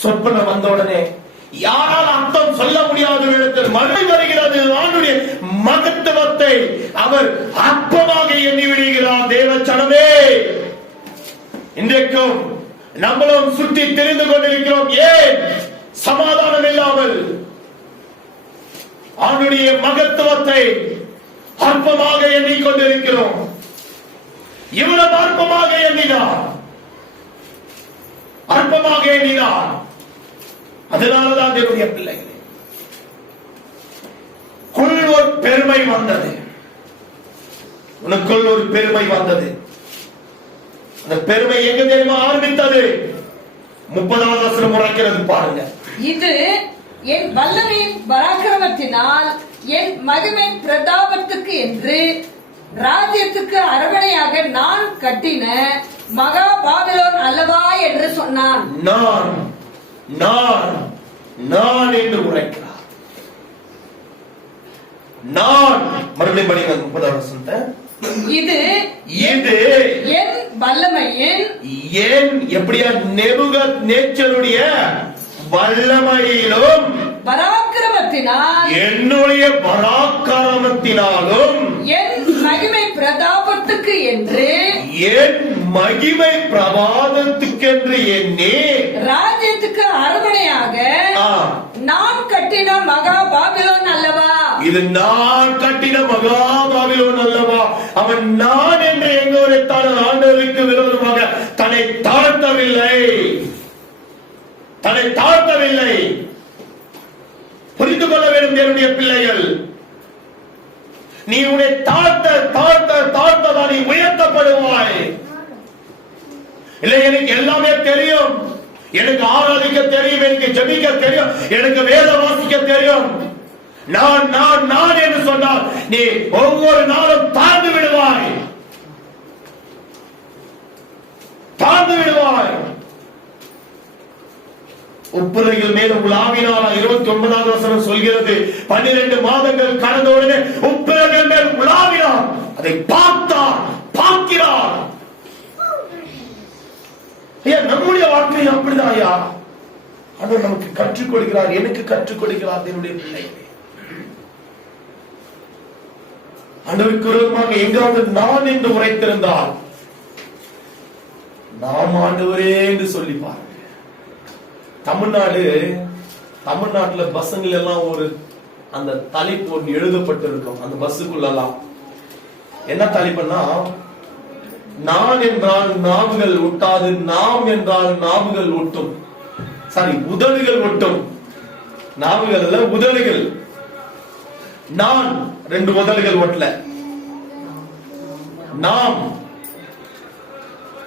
சொப்பனம் வந்த உடனே யாரால் அர்த்தம் சொல்ல முடியாத இடத்தில் மழை வருகிறது. அவனுடைய மகத்துவத்தை அவர் அற்பமாக எண்ணி விடுகிறார். தேவச்சனமே, இன்றைக்கும் நம்மளும் சுற்றி தெரிந்து கொண்டிருக்கிறோம். ஏன் சமாதானம் இல்லாமல் அவனுடைய மகத்துவத்தை அற்பமாக எண்ணிக்கொண்டிருக்கிறோம். இவ்வளவு அற்பமாக எண்ணினார். அதனாலதான் என்னுடைய பிள்ளைகளே ஒரு பெருமை வந்தது. உனக்குள் ஒரு பெருமை வந்தது. அந்த பெருமை எங்க தெரியுமா ஆரம்பித்தது? 30வது வசனம் உரைக்கிறது பாருங்க. இது என் வல்லமையின் பராக்கிரமத்தினால் என் மகிமையின் பிரதாபத்துக்கு என்று ராஜ்யத்துக்கு அரவணையாக நான் கட்டின மகா பாபிலோன் அல்லவா என்று சொன்னான். நான் நான் நான் என்று உரைக்கிறார். நான் மறுபடியும் படிங்க 30வது வசனத்தை. இது இது என் வல்லமையின் ஏன் எப்படியா நேச்சருடைய வல்லமையிலும் பராக்கிரமத்தினால் என்னுடைய பராக்கிரமத்தினாலும் என் மகிமை பிரதாபத்துக்கு என்று என் மகிமை பிரபாதத்துக்கென்று எண்ணி ராஜ்யத்துக்கு அரவணையாக நான் கட்டின மகா பாபிலோன் அல்லவா. இது நான் கட்டின மகா பாபிலோன் அல்லவா. அவன் நான் என்று எங்க உரைத்தான்? ஆண்டவருக்கு விரோதமாக தன்னை தாழ்த்தவில்லை, தன்னை தாழ்த்தவில்லை. புரிந்து கொள்ள வேண்டும் என்னுடைய பிள்ளைகள். நீ உன்னை தாழ்த்த தாழ்த்த தாழ்த்ததான் நீ உயர்த்தப்படுவாய். இல்லை, எனக்கு எல்லாமே தெரியும், எனக்கு ஆராதிக்க தெரியும், எனக்கு ஜெபிக்க தெரியும், எனக்கு வேத வாசிக்க தெரியும், நான் நான் நான் என்று சொன்னால் நீ ஒவ்வொரு நாளும் தாழ்ந்து விடுவாய், தாழ்ந்து விடுவாய். உப்புரையில் மேல் உலாவினாரா 29வது வசனம் சொல்கிறது. 12 மாதங்கள் கடந்தவுடனே உப்புரைகள் மேல் உலாவினார், அதை பார்த்தார், பார்க்கிறார். நம்முடைய வாழ்க்கை அப்படிதான் ஐயா. அவர் நமக்கு கற்றுக் கொடுக்கிறார், எனக்கு கற்றுக் கொடுக்கிறார். என்னுடைய பிள்ளைகளே, ஆண்டவருக்கு விரோதமாக எங்காவது நான் என்று உரைத்திருந்தால் நாம் ஆண்டவரே என்று சொல்லி பாருங்க. தமிழ்நாட்டுல பஸ்ஸுகள் எல்லாம் ஒரு அந்த தலைப்பு ஒன்று எழுதப்பட்டிருக்கும். அந்த பஸ்ஸுக்குள்ளெல்லாம் என்ன தலைப்புன்னா, நான் என்றால் நாவுகள் ஒட்டாது, நாம் என்றால் நாவுகள் ஒட்டும். சாரி, உதடுகள் ஒட்டும். நாவுகள் அல்ல, உதடுகள். நான் 2 உதடுகள் ஒட்டல. நாம்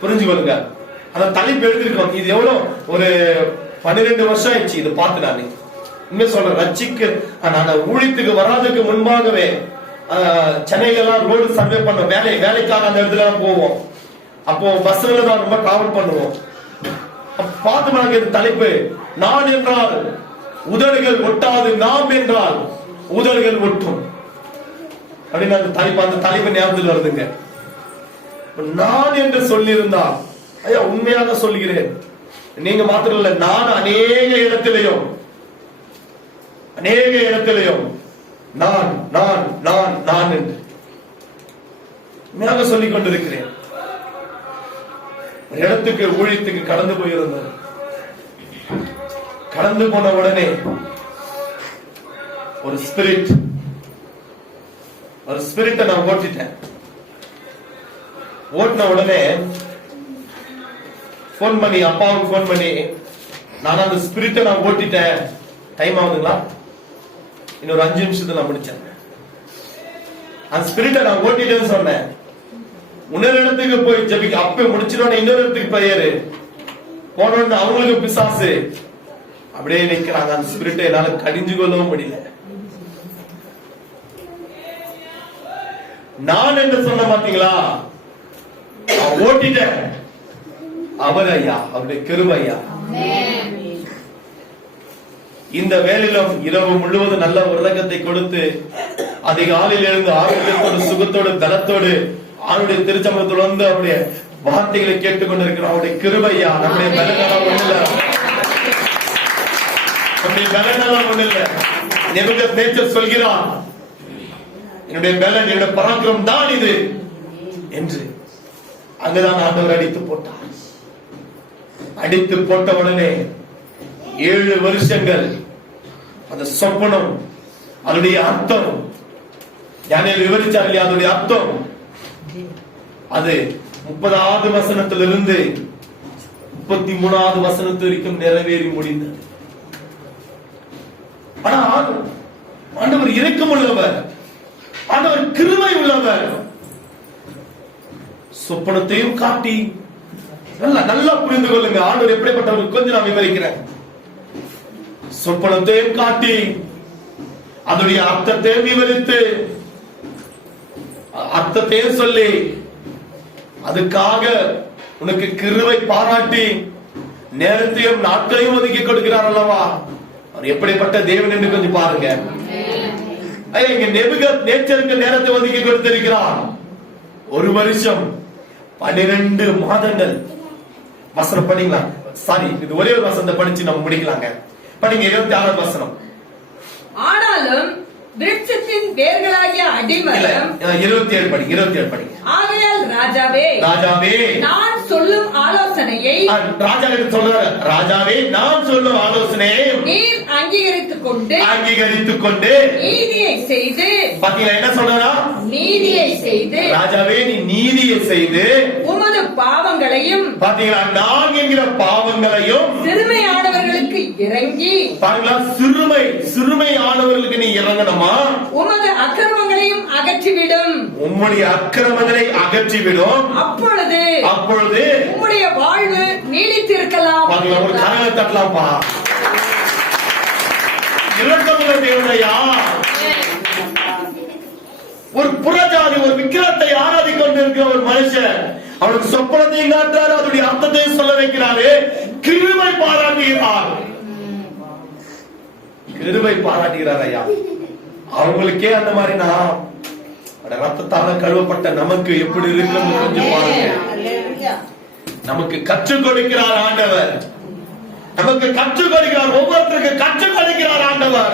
புரிஞ்சு கொள்ளுங்க. அந்த தலைப்பு எழுதிருக்கோம். இது எவ்வளவு ஒரு 12 வருஷம் ஆயிடுச்சு இதை பார்த்து. நான் உண்மை சொல்றேன், ரட்சிக்கு நான் ஊழியத்துக்கு வராதுக்கு முன்பாகவே சென்னையில எல்லாம் ரோடு சர்வே பண்ண வேலைக்கான அந்த இடத்துல போவோம். அப்போ பஸ்ல தான் ரொம்ப டிராவல் பண்ணுவோம். பார்த்து நாங்க இந்த தலைப்பு, நான் என்றால் உதடுகள் ஒட்டாது, நாம் என்றால் உதடுகள் ஒட்டும் அப்படின்னு அந்த தலைப்பு ஞாபகத்தில் வருதுங்க. நான் என்று சொல்லியிருந்தால், ஐயா உண்மையாக சொல்கிறேன், நீங்க மாத்திரம் இல்ல, நான் அநேக இடத்திலையும் நான் நான் நான் நான் என்று உண்மையாக சொல்லிக் கொண்டிருக்கிறேன். இடத்துக்கு ஊழியத்துக்கு கடந்து போயிருந்தேன். கடந்து போன உடனே ஒரு ஸ்பிரிட்டை நான் ஓட்டிட்டேன். ஓட்டின உடனே போன் பண்ணி, அப்பாவுக்கு போன் பண்ணி, நான் அந்த ஸ்பிரிட்டை நான் ஓட்டிட்டேன், டைம் ஆகுதுங்களா, இன்னொரு 5 நிமிஷத்துல நான் முடிச்சேன். அந்த ஸ்பிரிட்டை நான் ஓட்டிட்டேன்னு சொன்னேன். இன்னொரு இடத்துக்கு போய் ஜெபிக்க, அப்ப முடிச்சிடணும், இன்னொரு இடத்துக்கு பெயரு போனோன்னு அவங்களுக்கு பிசாசு அப்படியே நிக்கிறாங்க. அந்த ஸ்பிரிட்டை என்னால கடிஞ்சு கொள்ளவும் முடியல. நான் என்று சொன்ன பாத்தீங்களா, ஓட்டிட்டேன். அவர் ஐயா, அவருடைய கிருபை ஐயா. இந்த வேலையிலும் இரவு முழுவதும் நல்ல உறக்கத்தை கொடுத்து அதிகாலையில் எழுந்து ஆரோக்கியத்தோடு சுகத்தோடு தனத்தோடு அவனுடைய திருச்சமயத்தோடு வந்து அவருடைய வார்த்தைகளை கேட்டுக் கொண்டிருக்கிறோம். அவருடைய கிருபையா. நம்முடைய பலனெல்லாம் ஒண்ணுல, நம்முடைய பலனெல்லாம் ஒண்ணுல. நேச்சர் சொல்கிறான், என்னுடைய பலன், என்னுடைய பராக்கிரம் தான் இது என்று. அங்கதான் ஆண்டவர் அடித்து போட்டார். அடித்து போட்ட உடனே 7 வருஷங்கள் அந்த சொப்பனம், அதனுடைய அர்த்தம் யானையில் விவரிச்சார் இல்லையா, அதனுடைய அர்த்தம் அது 30வது வசனத்திலிருந்து 33வது வசனத்து வரைக்கும் நிறைவேறி முடிந்தது. ஆனா ஆண்டவர் இரக்கம் உள்ளவர், ஆண்டவர் கிருபை உள்ளவர். சொப்பனத்தையும் காட்டி, நல்லா புரிந்து கொள்ளுங்க, ஆண்டவர் எப்படிப்பட்டவர் கொஞ்சம் நான் விவரிக்கிறேன். சொப்பனத்தையும் காட்டி அதனுடைய அர்த்தத்தையும் விவரித்து அர்த்தத்தையும் சொல்லி அதுக்காக உனக்கு கிருபை பாராட்டி நேரத்தையும் நாட்களையும் ஒதுக்கி கொடுக்கிறார் அல்லவா? அவர் எப்படிப்பட்ட தேவன் என்று கொஞ்சம் பாருங்க. இங்க நேச்சருக்கு நேரத்தை ஒதுக்கி கொடுத்திருக்கிறார். 1 வருஷம் 12 மாதங்கள். வசனம் படிங்களா? சாரி, இது ஒரே ஒரு வசனத்தை படிச்சு நம்ம முடிக்கலாங்க. படிங்க 26 வசனம். ஆனாலும் விருட்சத்தின் வேர்களாகிய அடிமரம் 27 படி. 27 படி. ஆகையால் ராஜாவே, நான் சொல்லும் ஆலோசனையை, ராஜாவே சொல்றாரு, ராஜாவே நான் சொல்லும் ஆலோசனையை நீர் அங்கீகரித்துக் கொண்டு நீதியை செய்து, பாத்தீங்களா என்ன சொல்றா? நீதியை செய்து, ராஜாவே நீ நீதியை செய்து உமது பாவங்களையும், பாத்தீங்களா, நான் என்கிற பாவங்களையும் சிறுமையானவர்களுக்கு இறங்கி, பாருங்களா, சிறுமையானவர்களுக்கு நீ இறங்கணுமா? உமது அக்கிரமங்களையும் அகற்றிவிடும், உம்முடைய அக்கிரமங்களை அகற்றிவிடும். அப்பொழுது உம்முடைய வாழ்வு நீடித்திருக்கலாம். ஒரு கரங்களை தட்டலாம்ப்பா. இரக்கமுள்ள தேவனையா, ஒரு புறஜாதி ஒரு விக்கிரத்தை ஆராதிக் கொண்டிருக்கிற ஒரு மனுஷன் அவனுக்கு சொப்பனத்தையும் காட்டுறாரு, அதனுடைய அர்த்தத்தையும் சொல்ல வைக்கிறாரு. கிருபை பாராட்டுகிறார். கிருபை பாராட்டுகிறார் ஐயா. அவங்களுக்கே அந்த மாதிரி நான் ரத்தத்தால கழுவப்பட்ட நமக்கு எப்படி இருக்குன்னு கொஞ்சம் பாருங்க. நமக்கு கற்றுக் கொடுக்கிறார் ஆண்டவர். நமக்கு கற்றுக் கொடுக்கிறார். ஒவ்வொருத்தருக்கு கற்றுக் கொடுக்கிறார் ஆண்டவர்.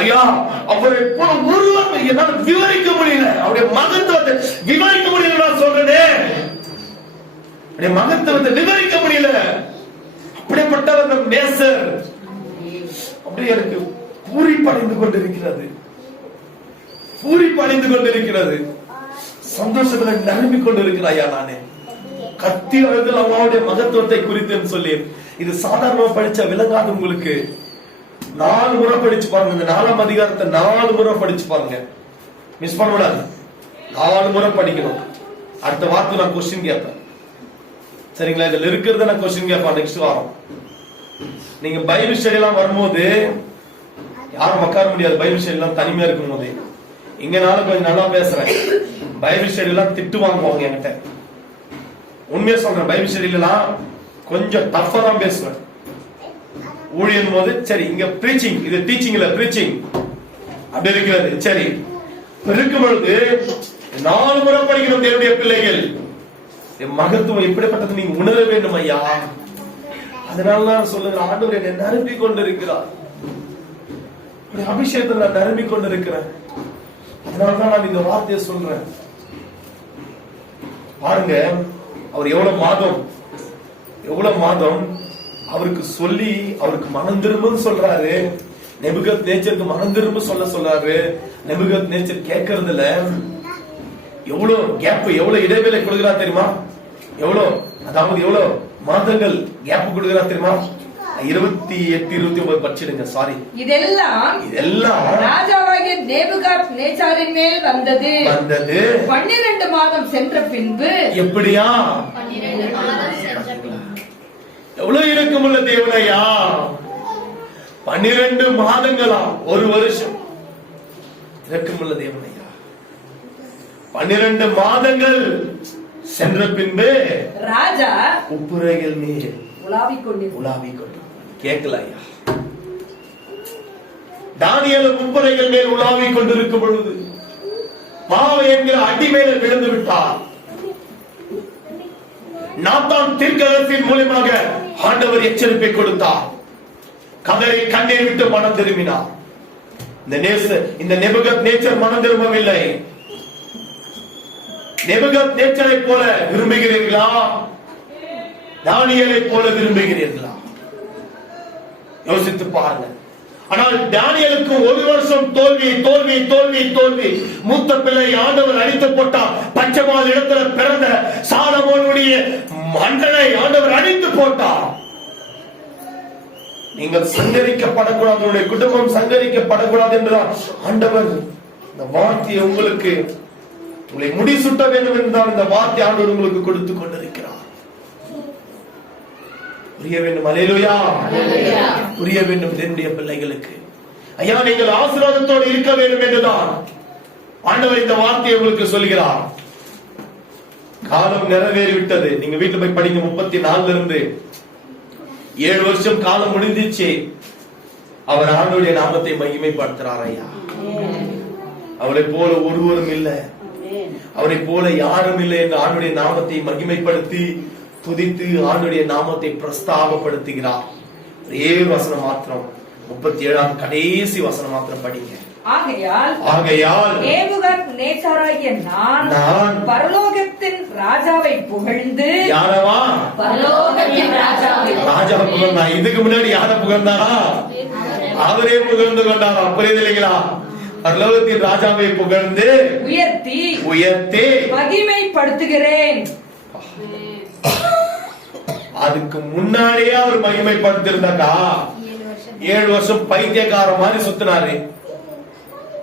ஐயா, அவரை ஒருவர் என்னால் விவரிக்க முடியல. அவருடைய மகத்துவத்தை விவரிக்க முடியல. நான் சொல்றேன், மகத்துவத்தை விவரிக்க முடியல. அப்படிப்பட்டவர் நம் நேசர். அப்படியே எனக்கு பூரிப்படைந்து கொண்டிருக்கிறது. சந்தோஷத்துல நிரம்பிக் கொண்டிருக்கிறாயா. நானே கத்தி அழுதல் அவனுடைய மகத்துவத்தை குறித்து சொல்லி, இது சாதாரணமா படிச்ச விளங்காது. உங்களுக்கு 4 முறை படிச்சு பாருங்க. இந்த 4ஆம் அதிகாரத்தை 4 முறை படிச்சு பாருங்க. மிஸ் பண்ண கூடாது. 4 முறை படிக்கணும். அடுத்த வாரத்தை நான் கொஸ்டின் கேட்பேன். சரிங்களா? இதுல இருக்கிறத நான் கொஸ்டின் கேட்பேன் நெக்ஸ்ட் வாரம். நீங்க பைபிள் ஸ்டடி எல்லாம் வரும்போது யாரும் உட்கார முடியாது. பைபிள் ஸ்டடி எல்லாம் தனிமையா இருக்கும் போது இங்கனாலும் கொஞ்சம் நல்லா பேசுறேன். பைபிள் ஸ்டடி எல்லாம் திட்டு வாங்குவாங்க என்கிட்ட. உண்மையா சொல்றேன், பைபிள் ஸ்டடில எல்லாம் கொஞ்சம் டஃபா தான் பேசுவேன். ஊழியன் போது சரி, இங்க பிரீச்சிங், இது டீச்சிங் இல்ல பிரீச்சிங் அப்படி இருக்கிறது. சரி, இருக்கும் பொழுது 4 முறை படிக்கணும் தேவனுடைய பிள்ளைகள். மகத்துவம் எப்படிப்பட்டது நீங்க உணர வேண்டும் ஐயா. அதனால நான் சொல்லுகிறேன், ஆண்டவர் என்னை நிரம்பிக் கொண்டிருக்கிறார். அபிஷேகத்தில் நான் நிரம்பிக் கொண்டிருக்கிறேன். அதனாலதான் நான் இந்த வார்த்தையை சொல்றேன். பாருங்க, அவர் எவ்வளவு மாதம் அவருக்கு சொல்லி அவருக்கு மனம் திரும்புன்னு சொல்றாரு. நெபுகத் நேச்சருக்கு மனம் திரும்ப சொல்றாரு. நெபுகத் நேச்சர் கேட்கறதுல எவ்வளவு கேப், எவ்வளவு இடைவேளை கொடுக்கிறார் தெரியுமா? எவ்வளவு மாதங்கள் கேப் கொடுக்கிறார் தெரியுமா? 28, 29 படிச்சிடுங்க. சாரி, இதெல்லாம் ராஜாவாகிய நேபுகாத் நேச்சாரின் மேல் வந்தது. 12 மாதம் சென்ற பின்பு. எப்படியா? 12 மாதம் சென்ற பின்பு. எவ்வளவு இருக்குமுள்ள தேவனையா? 12 மாதங்களா? 1 வருஷம் இருக்குமுள்ள தேவனையா? 12 மாதங்கள் சென்ற பின்பு ராஜா உப்புரைகள் மேல் உலாவிக் கொண்டு கேட்கல ஐயா. தானியேல் உப்புரைகள் மேல் உலாவிக் கொண்டிருக்கும் பொழுது பாவை என்கிற அடி மேல விழுந்து விட்டார். நாத்தான் தீர்க்கதரிசியின் மூலமாக ஆண்டவர் எச்சரிப்பை கொடுத்தார். கதரை கண்ணீர் விட்டு மனம் திரும்பினார். இந்த நெபுகத் நேச்சர் மனம் திரும்பவில்லை. நெபுகத் நேச்சரை போல விரும்புகிறீர்களா? தானியேலை போல விரும்புகிறீர்களா? யோசித்து பாருங்க. ஆனால் தானியேலுக்கு 1 வருஷம் தோல்வி. மூத்த பிள்ளை ஆண்டவர் அடித்து போட்டார். பச்சைமால் இடத்துல பிறந்த சாலமோனுடைய மகனை ஆண்டவர் அடித்து போட்டார். நீங்கள் சங்கரிக்கப்படக்கூடாது, உங்களுடைய குடும்பம் சங்கரிக்கப்படக்கூடாது என்றால் ஆண்டவர் இந்த வார்த்தையை உங்களுக்கு உங்களை முடிசூட்ட வேண்டும் என்றால் இந்த வார்த்தை ஆண்டவர் உங்களுக்கு கொடுத்து கொண்டிருக்கிறார். புரிய வேண்டும். அல்லேலூயா. புரிய வேண்டும் என்னுடைய பிள்ளைகளுக்கு. ஐயா, நீங்கள் ஆசீர்வாதத்தோடு இருக்க வேண்டும் என்றுதான் ஆண்டவர் இந்த வார்த்தையை உங்களுக்கு சொல்கிறார். காலம் நிறைவேறிவிட்டது. நீங்க வீட்டுல போய் படிங்க. 34 இருந்து 7 வருஷம் காலம் முடிஞ்சிச்சு. அவர் ஆண்டவருடைய நாமத்தை மகிமைப்படுத்துறார். ஐயா, அவரை போல ஒருவரும் இல்லை, அவரை போல யாரும் இல்லை என்று ஆண்டவருடைய நாமத்தை மகிமைப்படுத்தி துதித்து ஆண்டவருடைய நாமத்தை பிரஸ்தாபப்படுத்துகிறார். ஒரே வசனம் மாத்திரம் 37 கடைசி வசனம் மாத்திரம் படிங்க. ஆகையால் நேபுகாத்நேச்சாராகிய நான் பரலோகத்தின் ராஜாவை புகழ்ந்து. யாரவா? பரலோகத்தின் ராஜாவை. ராஜா புகழ்ந்தா. இதுக்கு முன்னாடி யார புகழ்ந்தாரா? அவரே புகழ்ந்து கொண்டாரா? புரியுது இல்லைங்களா? பரலோகத்தின் ராஜாவை புகழ்ந்து உயர்த்தி மகிமைப்படுத்துகிறேன். அதுக்கு முன்னாடியே அவர் மகிமைப்படுத்திருந்தாக்கா 7 வருஷம் பைத்தியக்கார மாதிரி சுத்தினாரு.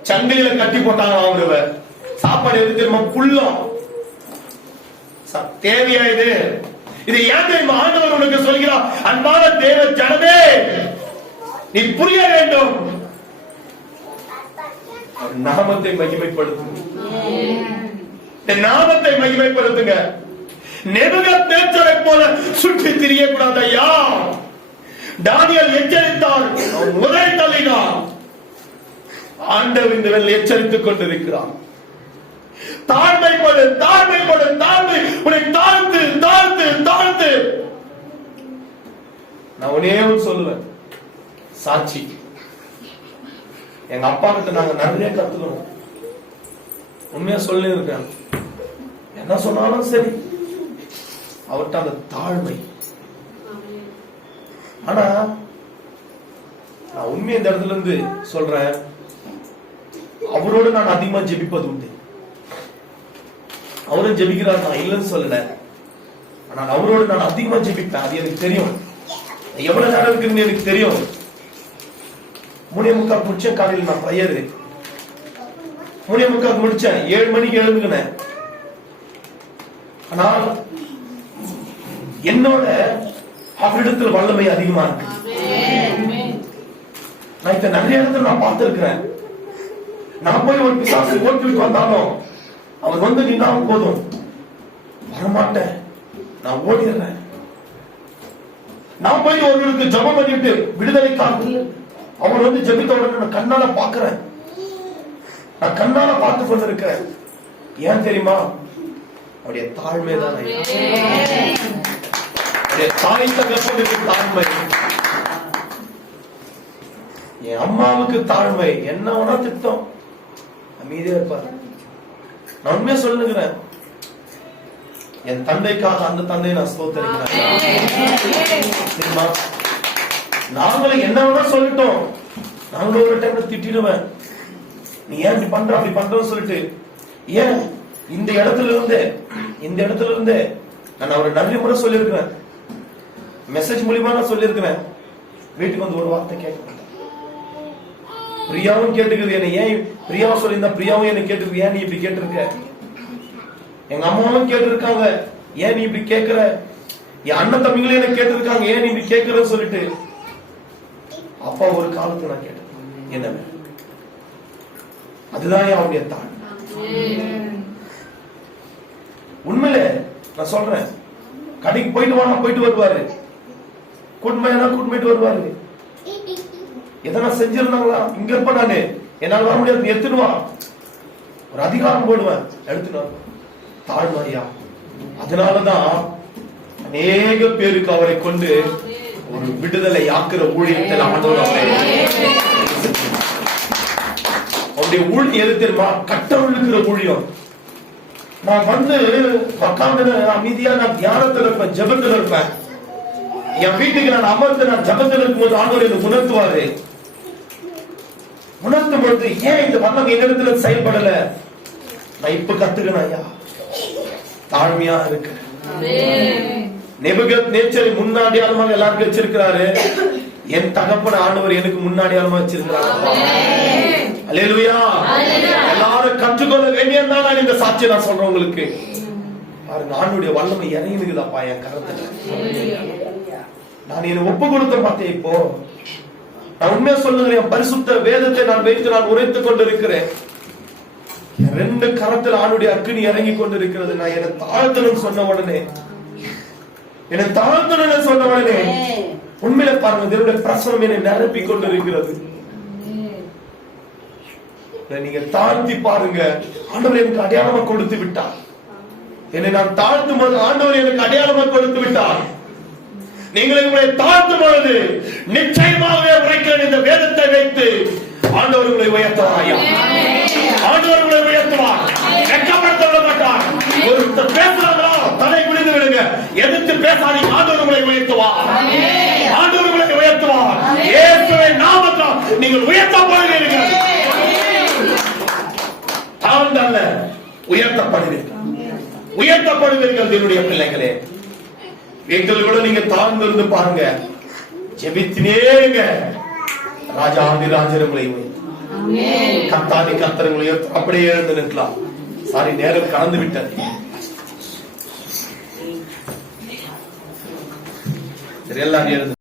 சங்கிலியில கட்டி போட்டாங்க. அவருவ சாப்பாடு எது தெரியுமா? புல்லம். தேவையா இது? இது ஏன் தெரியுமா ஆண்டவர் உனக்கு சொல்கிறார்? அன்பான தேவ ஜனமே, நீ புரிய வேண்டும். நாமத்தை மகிமைப்படுத்துங்க. நாமத்தை மகிமைப்படுத்துங்க. நேபுகாத்நேச்சாரை போல சுற்றி திரியக்கூடாது. ஐயா, தானியேல் எச்சரித்தார், முதல் தள்ளினார். ஆண்டவர் இந்த வேளை எச்சரித்துக் கொண்டிருக்கிறார். தாழ்மைப்படு, தாழ்மைப்படு, தாழ்மை. உன்னை தாழ்த்து, தாழ்த்து, தாழ்த்து. நான் ஒன்னே சொல்லுவேன், சாட்சி. எங்க அப்பா கிட்ட நாங்க நிறைய கத்துக்கணும். உண்மையா சொல்லி இருக்கேன். என்ன சொன்னாலும் சரி, அவர்கிட்ட அந்த தாழ்மை. ஆனா நான் உண்மையை இந்த இடத்துல இருந்து சொல்றேன், அவரோடு நான் அதிகமா ஜெபிப்பது உண்டு. அவரும் ஜெபிக்கிறார், நான் இல்லைன்னு சொல்லல. ஆனா அவரோடு நான் அதிகமா ஜெபிப்பேன். அது எனக்கு தெரியும். எவ்வளவு நேரம் இருக்குன்னு எனக்கு தெரியும். 3:45 முடிச்சேன். காலையில் நான் பிரயர் 3:45 முடிச்சேன். 7 மணிக்கு எழுந்துக்கினேன். ஆனால் என்னோட அவரிடத்தில் வல்லமை அதிகமா இருக்கு. நான் இத நிறைய இடத்துல நான் பார்த்திருக்கிறேன். நான் போய் ஒரு பிசாசு ஓட்டிட்டு வந்தாலும் அவர் வந்து நின்னா போதும், வரமாட்டேன், நான் ஓடிடுறேன். நான் போய் ஒருவருக்கு ஜெபம் பண்ணிட்டு விடுதலைக்காக அவர் வந்து ஜெபித்த உடனே நான் கண்ணால பாக்குறேன். நான் கண்ணால பார்த்து கொண்டிருக்கிறேன். ஏன் தெரியுமா? அவருடைய தாழ்மைதான். தாய் தகப்பனுக்கு தாழ்மை, என் அம்மாவுக்கு தாழ்மை. என்ன வேணா திட்டம், அமைதியா இருப்பார். நான் உண்மையா சொல்லுகிறேன், என் தந்தைக்காக அந்த தந்தையை நான் ஸ்தோத்திரிக்கிறேன். தெரியுமா, நாங்களும் என்ன வேணா சொல்லிட்டோம். நாங்களும் ஒரு டைம்ல திட்டிடுவேன், நீ ஏன் இப்படி பண்ற அப்படி பண்றன்னு சொல்லிட்டு. ஏன் இந்த இடத்துல இருந்து நான் அவரை நிறைய முறை சொல்லியிருக்கிறேன். மெசேஜ் மூலியமா நான் சொல்லியிருக்கிறேன். வீட்டுக்கு வந்து ஒரு வார்த்தை கேட்க மாட்டேன். பிரியாவும் கேட்டுக்குது என்ன. ஏன் பிரியாவும் சொல்லியிருந்தா பிரியாவும் என்ன கேட்டுருக்கு, ஏன் நீ இப்படி கேட்டிருக்க. எங்க அம்மாவும் கேட்டிருக்காங்க, ஏன் நீ இப்படி கேட்கிற. என் அண்ணன் தம்பிங்களே என்ன கேட்டிருக்காங்க, ஏன் நீ இப்படி கேட்கிறன்னு சொல்லிட்டு. அப்பா ஒரு காலத்துல நான் கேட்டேன், என்ன அதுதான் அவருடைய தான். உண்மையில நான் சொல்றேன், கடைக்கு போயிட்டு வாங்க போயிட்டு வருவாரு, கூட்டிட்டு வருவாரு. எதனா செஞ்சிருந்தாங்களா, இங்க இருப்ப நானு, என்னால வர முடியாது, நீ எடுத்துடுவா. ஒரு அதிகாரம் போடுவேன், எடுத்துனா தாழ்மையா. அதனாலதான் அநேக பேருக்கு அவரை கொண்டு ஒரு விடுதலை ஆக்குற ஊழியத்தில் அவருடைய ஊழியம் எது தெரியுமா? கட்டவிழுக்கிற ஊழியம். நான் வந்து உட்கார்ந்து அமைதியா நான் தியானத்தில் இருப்பேன், ஜெபத்தில் இருப்பேன். என் வீட்டுக்கு நான் அமர்ந்து நான் ஜெபத்தில் இருக்கும்போது ஆண்டவர் எனக்கு உணர்த்துவாரு. உணர்த்தும் பொழுது ஏன் இந்த வல்லம் என்னிடத்துல செயல்படல, நான் இப்ப கத்துக்கணும் ஐயா, தாழ்மையா இருக்கு. நேபுகாத்நேச்சாரை முன்னாடி ஆளுமா எல்லாருக்கும் வச்சிருக்கிறாரு. என் தகப்பன ஆண்டவர் எனக்கு முன்னாடி ஆளுமா வச்சிருக்கிறாரு. அல்லேலூயா. எல்லாரும் கற்றுக்கொள்ள வேண்டியதுதான் தான் இந்த சாட்சியை நான் சொல்றேன் உங்களுக்கு. பாருங்க, ஆண்டுடைய வல்லமை இறங்கினுக்குதாப்பா என் கருத்துல. நான் என்ன ஒப்பு கொடுத்த பார்த்தேன். இப்போ நான் உண்மையா சொல்லுகிறேன், பரிசுத்த வேதத்தை நான் வைத்து நான் உரைத்துக் கொண்டிருக்கிறேன். ரெண்டு கரத்தில் ஆணுடைய அக்கினி இறங்கி கொண்டிருக்கிறது. நான் என்னை தாழ்த்தணும் சொன்ன உடனே, என்னை தாழ்த்தணும் சொன்ன உடனே உண்மையில பாருங்க, தேவனுடைய பிரசனம் என்னை நிரப்பி கொண்டிருக்கிறது. நீங்க தாழ்த்தி பாருங்க, ஆண்டவர் எனக்கு அடையாளமா கொடுத்து விட்டார். என்னை நான் தாழ்த்தும் போது ஆண்டவர் எனக்கு அடையாளமா கொடுத்து விட்டார். நீங்கள் உங்களை தாழ்த்தும் பொழுது நிச்சயமாகவே உரைக்கிற இந்த வேதத்தை வைத்து ஆண்டவர் உங்களை உயர்த்துவார். ஆண்டவர் உங்களை உயர்த்துவார், வெட்கப்படுத்த விட மாட்டார். ஒரு பேசுறாங்களா தலை குனிந்து விடுங்க, எதிர்த்து பேசாதீங்க. ஆண்டவர் உங்களை உயர்த்துவார், ஆண்டவர் உங்களை உயர்த்துவார். இயேசுவின் நாமத்தில் நீங்கள் உயர்த்தப்படுவீர்கள். தாழ்ந்தல்ல, உயர்த்தப்படுவீர்கள், உயர்த்தப்படுவீர்கள். என்னுடைய பிள்ளைகளே, வீட்டில் கூட நீங்க தாழ்ந்திருந்து பாருங்க, ஜெபித்தினேங்க. ராஜாதி ராஜர் உங்களை கத்தாதி கத்தர் உங்களை அப்படியே எழுந்து நிற்கலாம். சாரி, நேரம் கடந்து விட்டது. சரி, எல்லாரும் எழுந்து